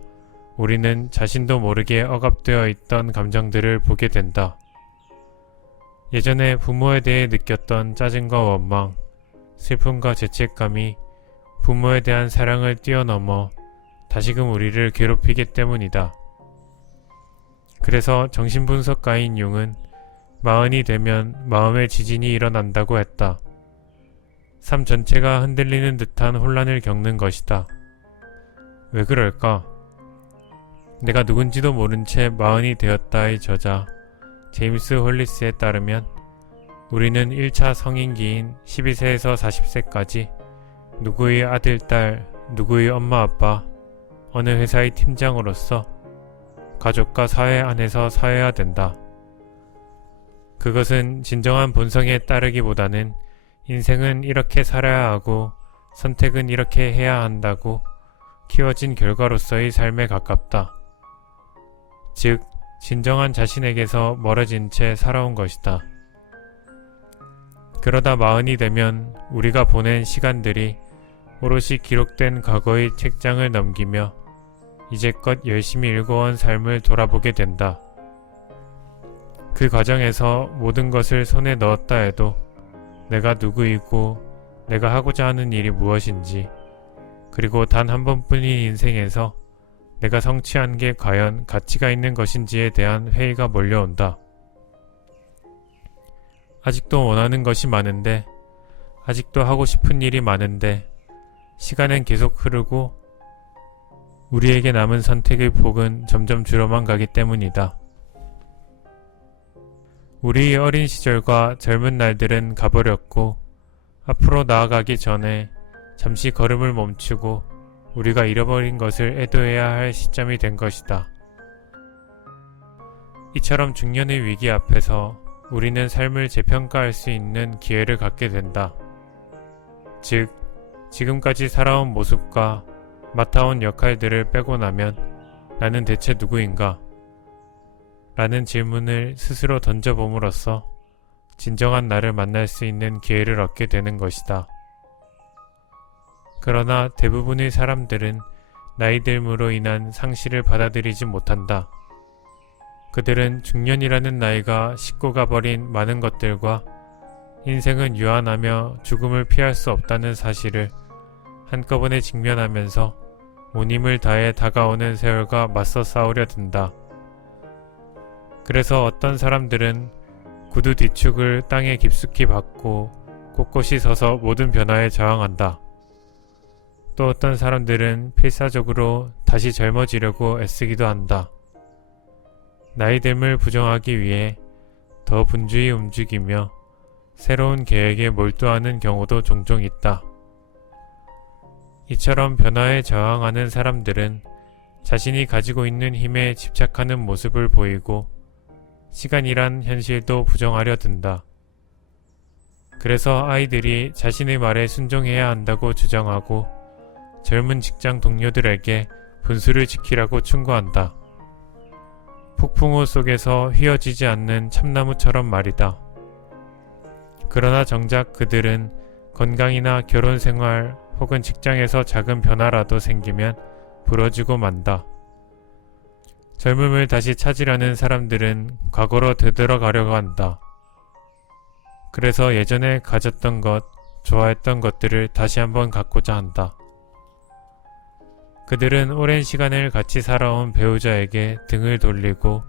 우리는 자신도 모르게 억압되어 있던 감정들을 보게 된다. 예전에 부모에 대해 느꼈던 짜증과 원망, 슬픔과 죄책감이 부모에 대한 사랑을 뛰어넘어 다시금 우리를 괴롭히기 때문이다. 그래서 정신분석가인 융은 마흔이 되면 마음의 지진이 일어난다고 했다. 삶 전체가 흔들리는 듯한 혼란을 겪는 것이다. 왜 그럴까? 내가 누군지도 모른 채 마흔이 되었다의 저자 제임스 홀리스에 따르면 우리는 1차 성인기인 12세에서 40세까지 누구의 아들, 딸, 누구의 엄마, 아빠, 어느 회사의 팀장으로서 가족과 사회 안에서 사회화 된다. 그것은 진정한 본성에 따르기보다는 인생은 이렇게 살아야 하고 선택은 이렇게 해야 한다고 키워진 결과로서의 삶에 가깝다. 즉, 진정한 자신에게서 멀어진 채 살아온 것이다. 그러다 마흔이 되면 우리가 보낸 시간들이 오롯이 기록된 과거의 책장을 넘기며 이제껏 열심히 읽어온 삶을 돌아보게 된다. 그 과정에서 모든 것을 손에 넣었다 해도 내가 누구이고 내가 하고자 하는 일이 무엇인지, 그리고 단 한 번뿐인 인생에서 내가 성취한 게 과연 가치가 있는 것인지에 대한 회의가 몰려온다. 아직도 원하는 것이 많은데, 아직도 하고 싶은 일이 많은데 시간은 계속 흐르고 우리에게 남은 선택의 폭은 점점 줄어만 가기 때문이다. 우리의 어린 시절과 젊은 날들은 가버렸고 앞으로 나아가기 전에 잠시 걸음을 멈추고 우리가 잃어버린 것을 애도해야 할 시점이 된 것이다. 이처럼 중년의 위기 앞에서 우리는 삶을 재평가할 수 있는 기회를 갖게 된다. 즉, 지금까지 살아온 모습과 맡아온 역할들을 빼고 나면 나는 대체 누구인가? 라는 질문을 스스로 던져봄으로써 진정한 나를 만날 수 있는 기회를 얻게 되는 것이다. 그러나 대부분의 사람들은 나이 들므로 인한 상실을 받아들이지 못한다. 그들은 중년이라는 나이가 싣고 가버린 많은 것들과 인생은 유한하며 죽음을 피할 수 없다는 사실을 한꺼번에 직면하면서 온 힘을 다해 다가오는 세월과 맞서 싸우려 든다. 그래서 어떤 사람들은 구두 뒤축을 땅에 깊숙이 박고 꼿꼿이 서서 모든 변화에 저항한다. 또 어떤 사람들은 필사적으로 다시 젊어지려고 애쓰기도 한다. 나이 듦을 부정하기 위해 더 분주히 움직이며 새로운 계획에 몰두하는 경우도 종종 있다. 이처럼 변화에 저항하는 사람들은 자신이 가지고 있는 힘에 집착하는 모습을 보이고 시간이란 현실도 부정하려 든다. 그래서 아이들이 자신의 말에 순종해야 한다고 주장하고 젊은 직장 동료들에게 분수를 지키라고 충고한다. 폭풍우 속에서 휘어지지 않는 참나무처럼 말이다. 그러나 정작 그들은 건강이나 결혼 생활 혹은 직장에서 작은 변화라도 생기면 부러지고 만다. 젊음을 다시 찾으려는 사람들은 과거로 되돌아가려고 한다. 그래서 예전에 가졌던 것, 좋아했던 것들을 다시 한번 갖고자 한다. 그들은 오랜 시간을 같이 살아온 배우자에게 등을 돌리고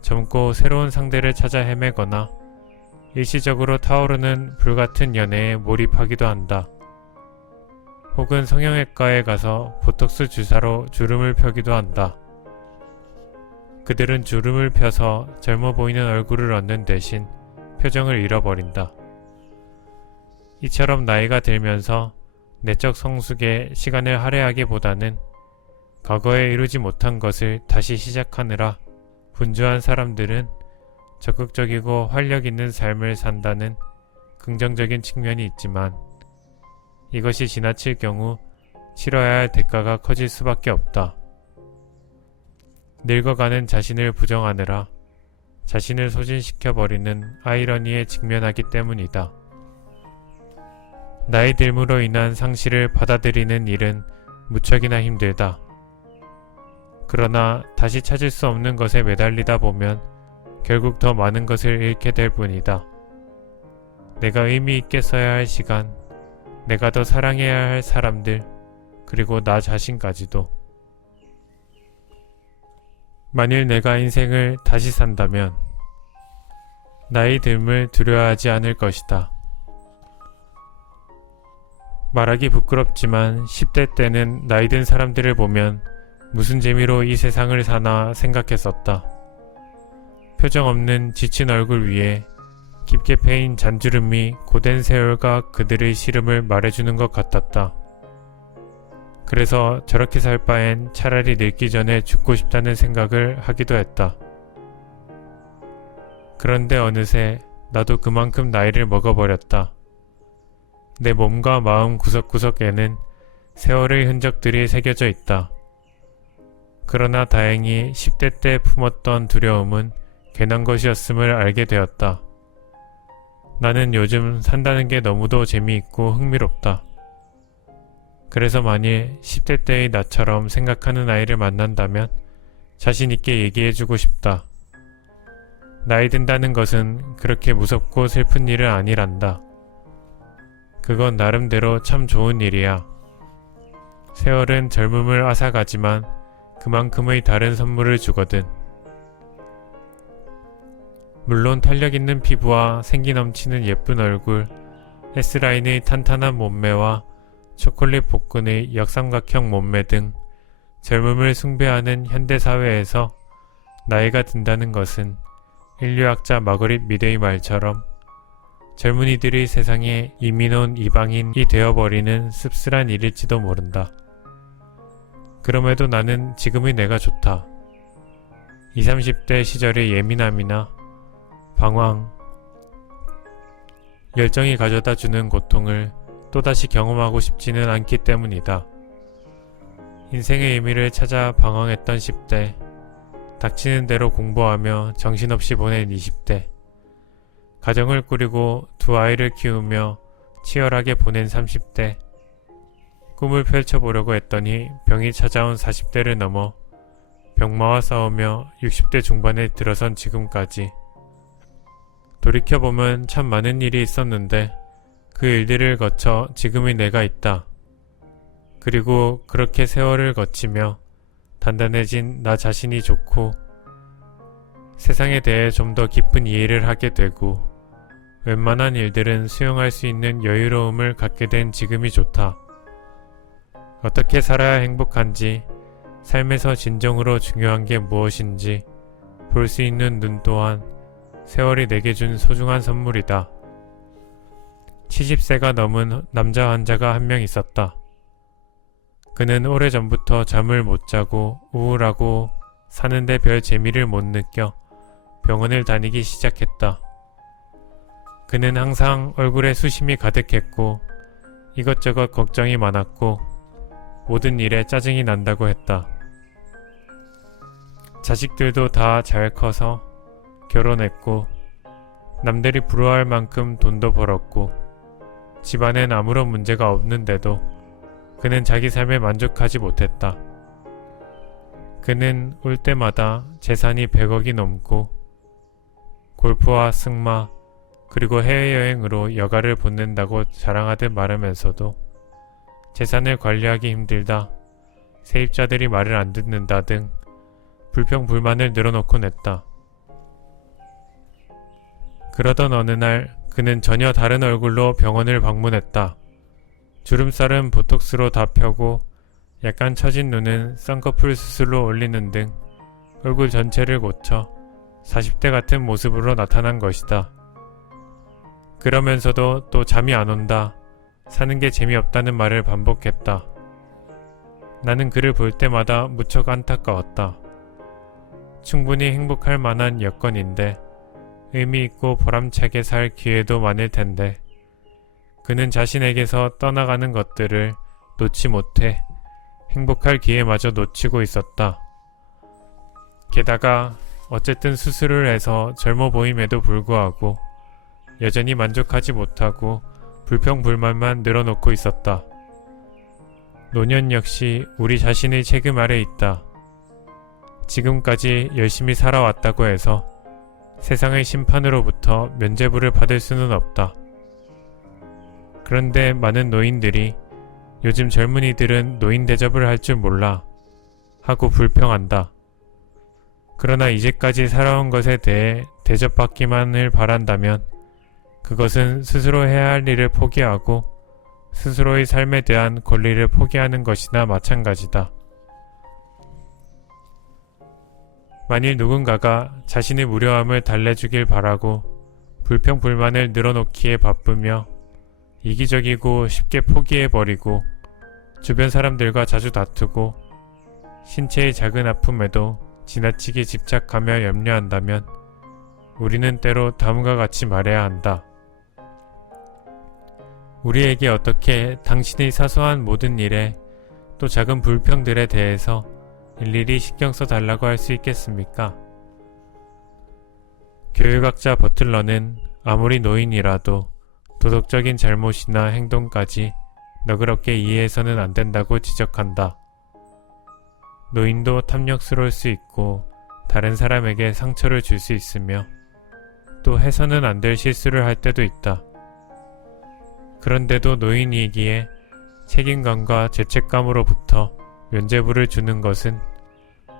젊고 새로운 상대를 찾아 헤매거나 일시적으로 타오르는 불같은 연애에 몰입하기도 한다. 혹은 성형외과에 가서 보톡스 주사로 주름을 펴기도 한다. 그들은 주름을 펴서 젊어 보이는 얼굴을 얻는 대신 표정을 잃어버린다. 이처럼 나이가 들면서 내적 성숙에 시간을 할애하기보다는 과거에 이루지 못한 것을 다시 시작하느라 분주한 사람들은 적극적이고 활력 있는 삶을 산다는 긍정적인 측면이 있지만 이것이 지나칠 경우 치러야 할 대가가 커질 수밖에 없다. 늙어가는 자신을 부정하느라 자신을 소진시켜버리는 아이러니에 직면하기 때문이다. 나이 들므로 인한 상실을 받아들이는 일은 무척이나 힘들다. 그러나 다시 찾을 수 없는 것에 매달리다 보면 결국 더 많은 것을 잃게 될 뿐이다. 내가 의미 있게 써야 할 시간, 내가 더 사랑해야 할 사람들, 그리고 나 자신까지도. 만일 내가 인생을 다시 산다면 나이 듦을 두려워하지 않을 것이다. 말하기 부끄럽지만 10대 때는 나이 든 사람들을 보면 무슨 재미로 이 세상을 사나 생각했었다. 표정 없는 지친 얼굴 위에 깊게 패인 잔주름이 고된 세월과 그들의 시름을 말해주는 것 같았다. 그래서 저렇게 살 바엔 차라리 늙기 전에 죽고 싶다는 생각을 하기도 했다. 그런데 어느새 나도 그만큼 나이를 먹어버렸다. 내 몸과 마음 구석구석에는 세월의 흔적들이 새겨져 있다. 그러나 다행히 10대 때 품었던 두려움은 괜한 것이었음을 알게 되었다. 나는 요즘 산다는 게 너무도 재미있고 흥미롭다. 그래서 만일 10대 때의 나처럼 생각하는 아이를 만난다면 자신있게 얘기해주고 싶다. 나이 든다는 것은 그렇게 무섭고 슬픈 일은 아니란다. 그건 나름대로 참 좋은 일이야. 세월은 젊음을 앗아가지만 그만큼의 다른 선물을 주거든. 물론 탄력 있는 피부와 생기 넘치는 예쁜 얼굴, S라인의 탄탄한 몸매와 초콜릿 복근의 역삼각형 몸매 등 젊음을 숭배하는 현대사회에서 나이가 든다는 것은 인류학자 마거릿 미드의 말처럼 젊은이들이 세상에 이민 온 이방인이 되어버리는 씁쓸한 일일지도 모른다. 그럼에도 나는 지금의 내가 좋다. 20, 30대 시절의 예민함이나 방황, 열정이 가져다 주는 고통을 또다시 경험하고 싶지는 않기 때문이다. 인생의 의미를 찾아 방황했던 10대, 닥치는 대로 공부하며 정신없이 보낸 20대, 가정을 꾸리고 두 아이를 키우며 치열하게 보낸 30대, 꿈을 펼쳐보려고 했더니 병이 찾아온 40대를 넘어 병마와 싸우며 60대 중반에 들어선 지금까지. 돌이켜보면 참 많은 일이 있었는데 그 일들을 거쳐 지금의 내가 있다. 그리고 그렇게 세월을 거치며 단단해진 나 자신이 좋고 세상에 대해 좀 더 깊은 이해를 하게 되고 웬만한 일들은 수용할 수 있는 여유로움을 갖게 된 지금이 좋다. 어떻게 살아야 행복한지, 삶에서 진정으로 중요한 게 무엇인지 볼 수 있는 눈 또한 세월이 내게 준 소중한 선물이다. 70세가 넘은 남자 환자가 한 명 있었다. 그는 오래전부터 잠을 못 자고 우울하고 사는데 별 재미를 못 느껴 병원을 다니기 시작했다. 그는 항상 얼굴에 수심이 가득했고 이것저것 걱정이 많았고 모든 일에 짜증이 난다고 했다. 자식들도 다 잘 커서 결혼했고 남들이 부러워할 만큼 돈도 벌었고 집안엔 아무런 문제가 없는데도 그는 자기 삶에 만족하지 못했다. 그는 올 때마다 재산이 100억이 넘고 골프와 승마 그리고 해외여행으로 여가를 보낸다고 자랑하듯 말하면서도 재산을 관리하기 힘들다, 세입자들이 말을 안 듣는다 등 불평불만을 늘어놓곤 했다. 그러던 어느 날 그는 전혀 다른 얼굴로 병원을 방문했다. 주름살은 보톡스로 다 펴고 약간 처진 눈은 쌍꺼풀 수술로 올리는 등 얼굴 전체를 고쳐 40대 같은 모습으로 나타난 것이다. 그러면서도 또 잠이 안 온다, 사는 게 재미없다는 말을 반복했다. 나는 그를 볼 때마다 무척 안타까웠다. 충분히 행복할 만한 여건인데 의미 있고 보람차게 살 기회도 많을 텐데 그는 자신에게서 떠나가는 것들을 놓지 못해 행복할 기회마저 놓치고 있었다. 게다가 어쨌든 수술을 해서 젊어 보임에도 불구하고 여전히 만족하지 못하고 불평불만만 늘어놓고 있었다. 노년 역시 우리 자신의 책임 아래 있다. 지금까지 열심히 살아왔다고 해서 세상의 심판으로부터 면죄부를 받을 수는 없다. 그런데 많은 노인들이 요즘 젊은이들은 노인 대접을 할 줄 몰라 하고 불평한다. 그러나 이제까지 살아온 것에 대해 대접받기만을 바란다면 그것은 스스로 해야 할 일을 포기하고 스스로의 삶에 대한 권리를 포기하는 것이나 마찬가지다. 만일 누군가가 자신의 무료함을 달래주길 바라고 불평불만을 늘어놓기에 바쁘며 이기적이고 쉽게 포기해버리고 주변 사람들과 자주 다투고 신체의 작은 아픔에도 지나치게 집착하며 염려한다면 우리는 때로 다음과 같이 말해야 한다. 우리에게 어떻게 당신의 사소한 모든 일에 또 작은 불평들에 대해서 일일이 신경 써달라고 할 수 있겠습니까? 교육학자 버틀러는 아무리 노인이라도 도덕적인 잘못이나 행동까지 너그럽게 이해해서는 안 된다고 지적한다. 노인도 탐욕스러울 수 있고 다른 사람에게 상처를 줄 수 있으며 또 해서는 안 될 실수를 할 때도 있다. 그런데도 노인이기에 책임감과 죄책감으로부터 면죄부를 주는 것은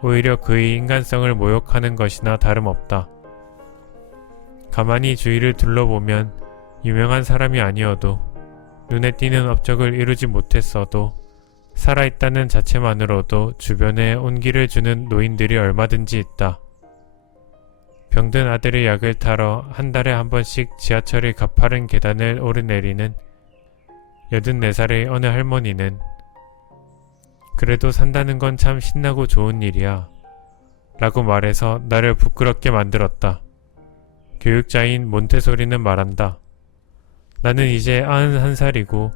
오히려 그의 인간성을 모욕하는 것이나 다름없다. 가만히 주위를 둘러보면 유명한 사람이 아니어도 눈에 띄는 업적을 이루지 못했어도 살아있다는 자체만으로도 주변에 온기를 주는 노인들이 얼마든지 있다. 병든 아들의 약을 타러 한 달에 한 번씩 지하철의 가파른 계단을 오르내리는 84살의 어느 할머니는 그래도 산다는 건 참 신나고 좋은 일이야 라고 말해서 나를 부끄럽게 만들었다. 교육자인 몬테소리는 말한다. 나는 이제 91살이고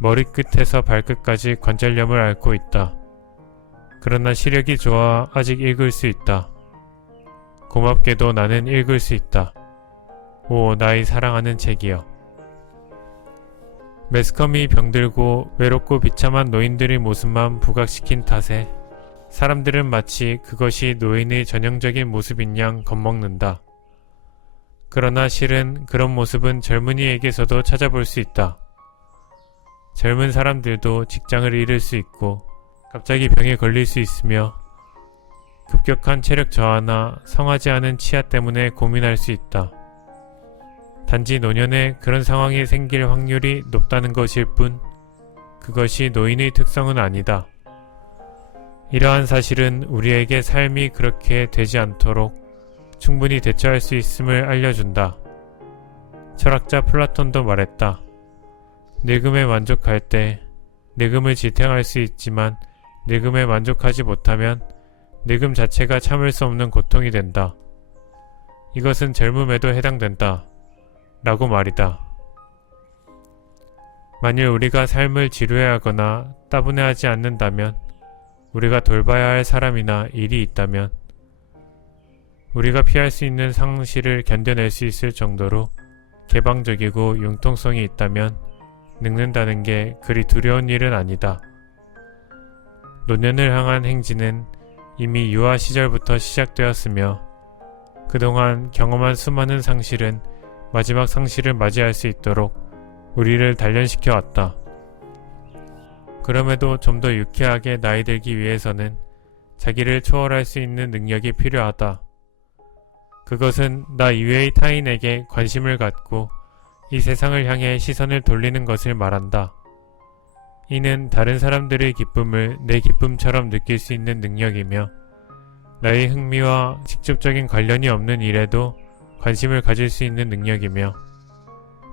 머리끝에서 발끝까지 관절염을 앓고 있다. 그러나 시력이 좋아 아직 읽을 수 있다. 고맙게도 나는 읽을 수 있다. 오, 나의 사랑하는 책이여. 매스컴이 병들고 외롭고 비참한 노인들의 모습만 부각시킨 탓에 사람들은 마치 그것이 노인의 전형적인 모습인 양 겁먹는다. 그러나 실은 그런 모습은 젊은이에게서도 찾아볼 수 있다. 젊은 사람들도 직장을 잃을 수 있고 갑자기 병에 걸릴 수 있으며 급격한 체력 저하나 성하지 않은 치아 때문에 고민할 수 있다. 단지 노년에 그런 상황이 생길 확률이 높다는 것일 뿐 그것이 노인의 특성은 아니다. 이러한 사실은 우리에게 삶이 그렇게 되지 않도록 충분히 대처할 수 있음을 알려준다. 철학자 플라톤도 말했다. 늙음에 만족할 때 늙음을 지탱할 수 있지만 늙음에 만족하지 못하면 늙음 자체가 참을 수 없는 고통이 된다. 이것은 젊음에도 해당된다. 라고 말이다. 만일 우리가 삶을 지루해하거나 따분해하지 않는다면, 우리가 돌봐야 할 사람이나 일이 있다면, 우리가 피할 수 있는 상실을 견뎌낼 수 있을 정도로 개방적이고 융통성이 있다면 늙는다는 게 그리 두려운 일은 아니다. 노년을 향한 행진은 이미 유아 시절부터 시작되었으며 그동안 경험한 수많은 상실은 마지막 상실을 맞이할 수 있도록 우리를 단련시켜 왔다. 그럼에도 좀 더 유쾌하게 나이 들기 위해서는 자기를 초월할 수 있는 능력이 필요하다. 그것은 나 이외의 타인에게 관심을 갖고 이 세상을 향해 시선을 돌리는 것을 말한다. 이는 다른 사람들의 기쁨을 내 기쁨처럼 느낄 수 있는 능력이며 나의 흥미와 직접적인 관련이 없는 일에도 관심을 가질 수 있는 능력이며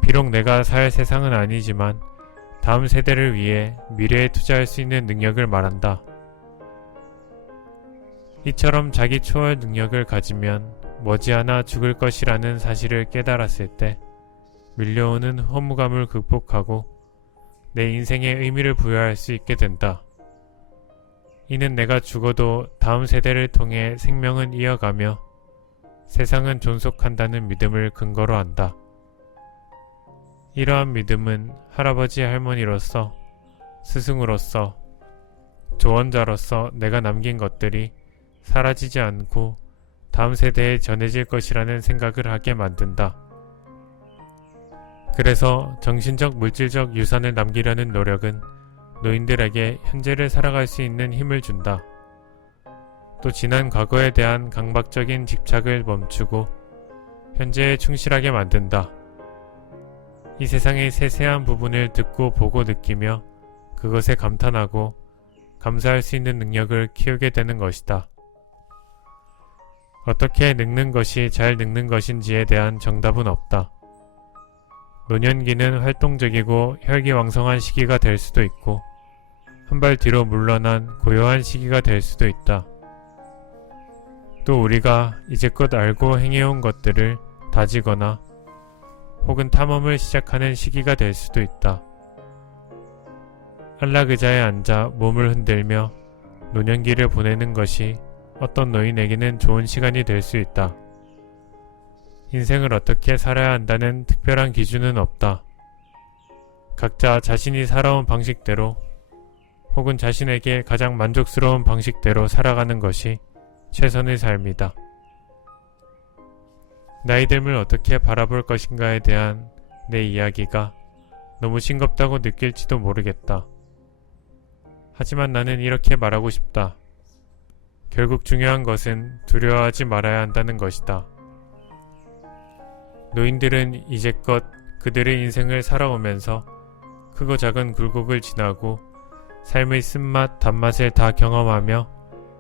비록 내가 살 세상은 아니지만 다음 세대를 위해 미래에 투자할 수 있는 능력을 말한다. 이처럼 자기 초월 능력을 가지면 머지않아 죽을 것이라는 사실을 깨달았을 때 밀려오는 허무감을 극복하고 내 인생에 의미를 부여할 수 있게 된다. 이는 내가 죽어도 다음 세대를 통해 생명은 이어가며 세상은 존속한다는 믿음을 근거로 한다. 이러한 믿음은 할아버지 할머니로서, 스승으로서, 조언자로서 내가 남긴 것들이 사라지지 않고 다음 세대에 전해질 것이라는 생각을 하게 만든다. 그래서 정신적 물질적 유산을 남기려는 노력은 노인들에게 현재를 살아갈 수 있는 힘을 준다. 또 지난 과거에 대한 강박적인 집착을 멈추고 현재에 충실하게 만든다. 이 세상의 세세한 부분을 듣고 보고 느끼며 그것에 감탄하고 감사할 수 있는 능력을 키우게 되는 것이다. 어떻게 늙는 것이 잘 늙는 것인지에 대한 정답은 없다. 노년기는 활동적이고 혈기왕성한 시기가 될 수도 있고 한 발 뒤로 물러난 고요한 시기가 될 수도 있다. 또 우리가 이제껏 알고 행해온 것들을 다지거나 혹은 탐험을 시작하는 시기가 될 수도 있다. 안락의자에 앉아 몸을 흔들며 노년기를 보내는 것이 어떤 노인에게는 좋은 시간이 될 수 있다. 인생을 어떻게 살아야 한다는 특별한 기준은 없다. 각자 자신이 살아온 방식대로 혹은 자신에게 가장 만족스러운 방식대로 살아가는 것이 최선의 삶이다. 나이 듦을 어떻게 바라볼 것인가에 대한 내 이야기가 너무 싱겁다고 느낄지도 모르겠다. 하지만 나는 이렇게 말하고 싶다. 결국 중요한 것은 두려워하지 말아야 한다는 것이다. 노인들은 이제껏 그들의 인생을 살아오면서 크고 작은 굴곡을 지나고 삶의 쓴맛, 단맛을 다 경험하며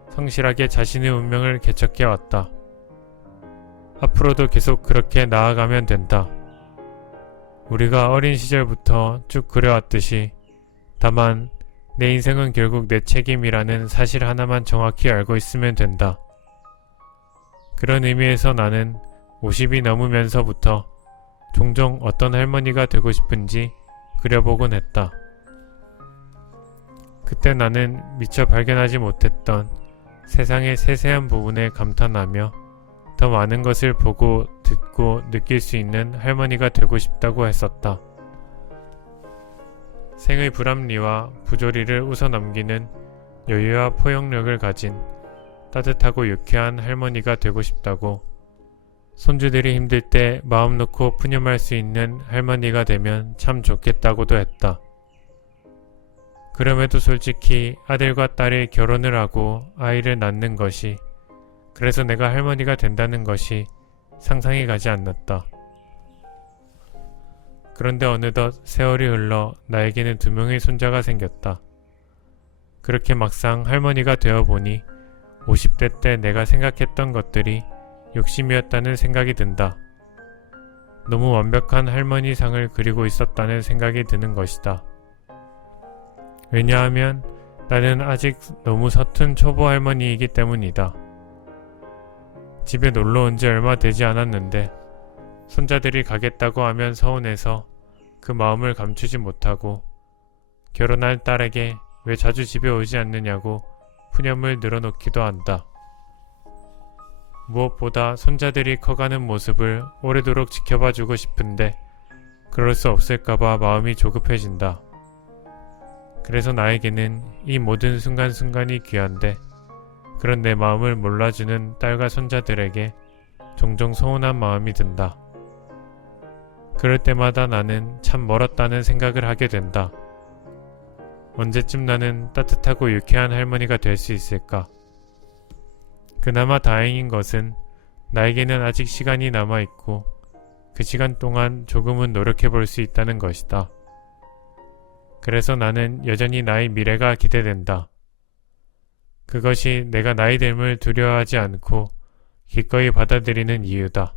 성실하게 자신의 운명을 개척해왔다. 앞으로도 계속 그렇게 나아가면 된다. 우리가 어린 시절부터 쭉 그려왔듯이 다만 내 인생은 결국 내 책임이라는 사실 하나만 정확히 알고 있으면 된다. 그런 의미에서 나는 50이 넘으면서부터 종종 어떤 할머니가 되고 싶은지 그려보곤 했다. 그때 나는 미처 발견하지 못했던 세상의 세세한 부분에 감탄하며 더 많은 것을 보고 듣고 느낄 수 있는 할머니가 되고 싶다고 했었다. 생의 불합리와 부조리를 웃어넘기는 여유와 포용력을 가진 따뜻하고 유쾌한 할머니가 되고 싶다고, 손주들이 힘들 때 마음 놓고 푸념할 수 있는 할머니가 되면 참 좋겠다고도 했다. 그럼에도 솔직히 아들과 딸이 결혼을 하고 아이를 낳는 것이, 그래서 내가 할머니가 된다는 것이 상상이 가지 않았다. 그런데 어느덧 세월이 흘러 나에게는 2명의 손자가 생겼다. 그렇게 막상 할머니가 되어보니 50대 때 내가 생각했던 것들이 욕심이었다는 생각이 든다. 너무 완벽한 할머니 상을 그리고 있었다는 생각이 드는 것이다. 왜냐하면 나는 아직 너무 서툰 초보 할머니이기 때문이다. 집에 놀러 온 지 얼마 되지 않았는데 손자들이 가겠다고 하면 서운해서 그 마음을 감추지 못하고 결혼할 딸에게 왜 자주 집에 오지 않느냐고 푸념을 늘어놓기도 한다. 무엇보다 손자들이 커가는 모습을 오래도록 지켜봐주고 싶은데 그럴 수 없을까봐 마음이 조급해진다. 그래서 나에게는 이 모든 순간순간이 귀한데 그런 내 마음을 몰라주는 딸과 손자들에게 종종 서운한 마음이 든다. 그럴 때마다 나는 참 멀었다는 생각을 하게 된다. 언제쯤 나는 따뜻하고 유쾌한 할머니가 될 수 있을까? 그나마 다행인 것은 나에게는 아직 시간이 남아있고 그 시간 동안 조금은 노력해 볼 수 있다는 것이다. 그래서 나는 여전히 나의 미래가 기대된다. 그것이 내가 나이 듦을 두려워하지 않고 기꺼이 받아들이는 이유다.